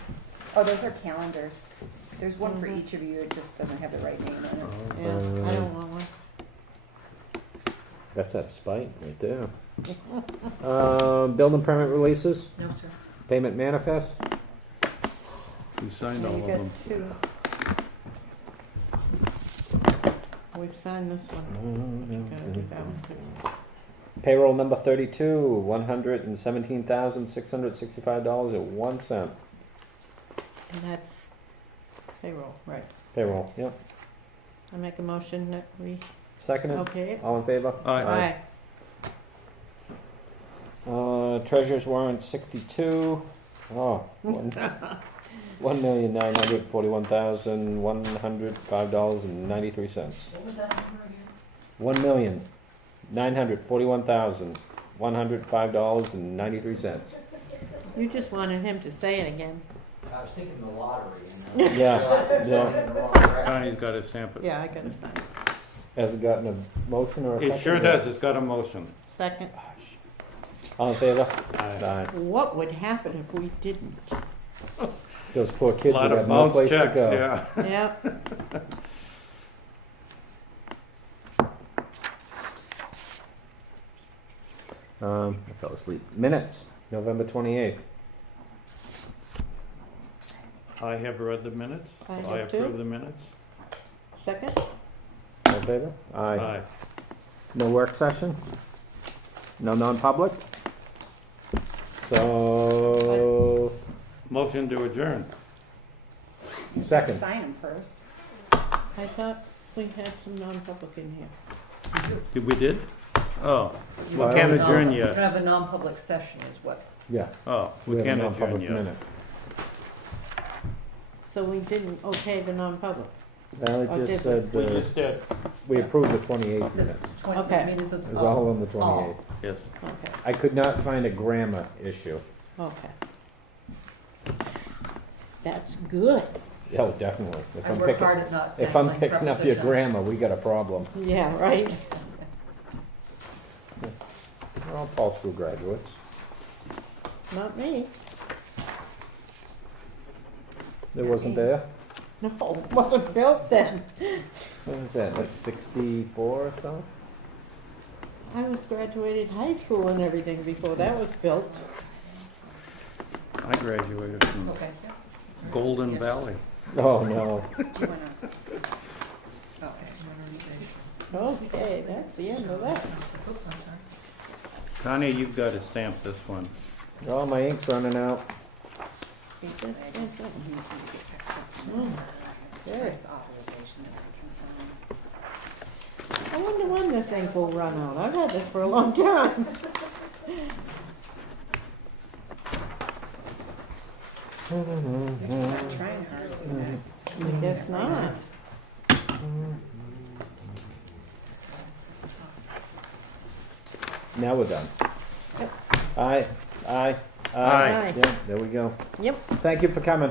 Oh, those are calendars. There's one for Mhm. each of you. It just doesn't have the right name in it. Yeah, I don't want one. That's at spite right there. Building permit releases, No, sir. payment manifest. You signed Now all you of got them. 2. We've signed this one. But you gotta do that one too. Payroll number 32, $117,665.01. And that's payroll, right. Payroll, yep. I make a motion that we, Seconded? okay it. All in favor? Aye. Treasurer's warrant 62. Oh, $1,941,105.93. What was that number again? $1,941,105.93. You just wanted him to say it again. I was thinking the lottery, and Yeah, realized I was yeah. going in the wrong direction. Connie's got his stamp it. Yeah, I gotta sign it. Has it gotten a motion or a second? It sure does, it's got a motion. Second. All in favor? Aye. Aye. What would happen if we didn't? Those poor kids Lot would of have no bounce place to checks, go. yeah. Yep. I fell asleep. Minutes, November 28th. I have read the minutes. I I have too. approve the minutes. Second? All in favor? Aye. No work session? No non-public? So, Motion to adjourn. second. Sign them first. I thought we had some non-public in here. Did we did? Oh, we Well, can't I was- adjourn We're yet. gonna have a non-public session is what. Yeah. Oh, we have a can't adjourn non-public yet. minute. So we didn't okay the non-public. Well, it Oh, just did said, We just did, we approved the 28th minutes. Okay. Meetings of- It was all on the 28th. yes. Okay, I could not find a grammar issue. okay. That's good. Oh, definitely. I work hard at not If I'm handling picking up your prepositions. grammar, we got a problem. Yeah, right. We're all Paul School graduates. Not me. There wasn't there? No, it wasn't built then. What was that, like 64 or so? I was graduated high school and everything before that was built. I graduated from Okay. Golden Valley. Oh, no. Okay, that's the end of that. Connie, you've got to stamp this one. Oh, my ink's running out. Okay. I wonder when this ink will run out. I've had this for a long time. Trying hard. I guess not. Now we're done. Yep. Aye, aye, aye. Aye. Yeah, there we go. Yep. Thank you for coming.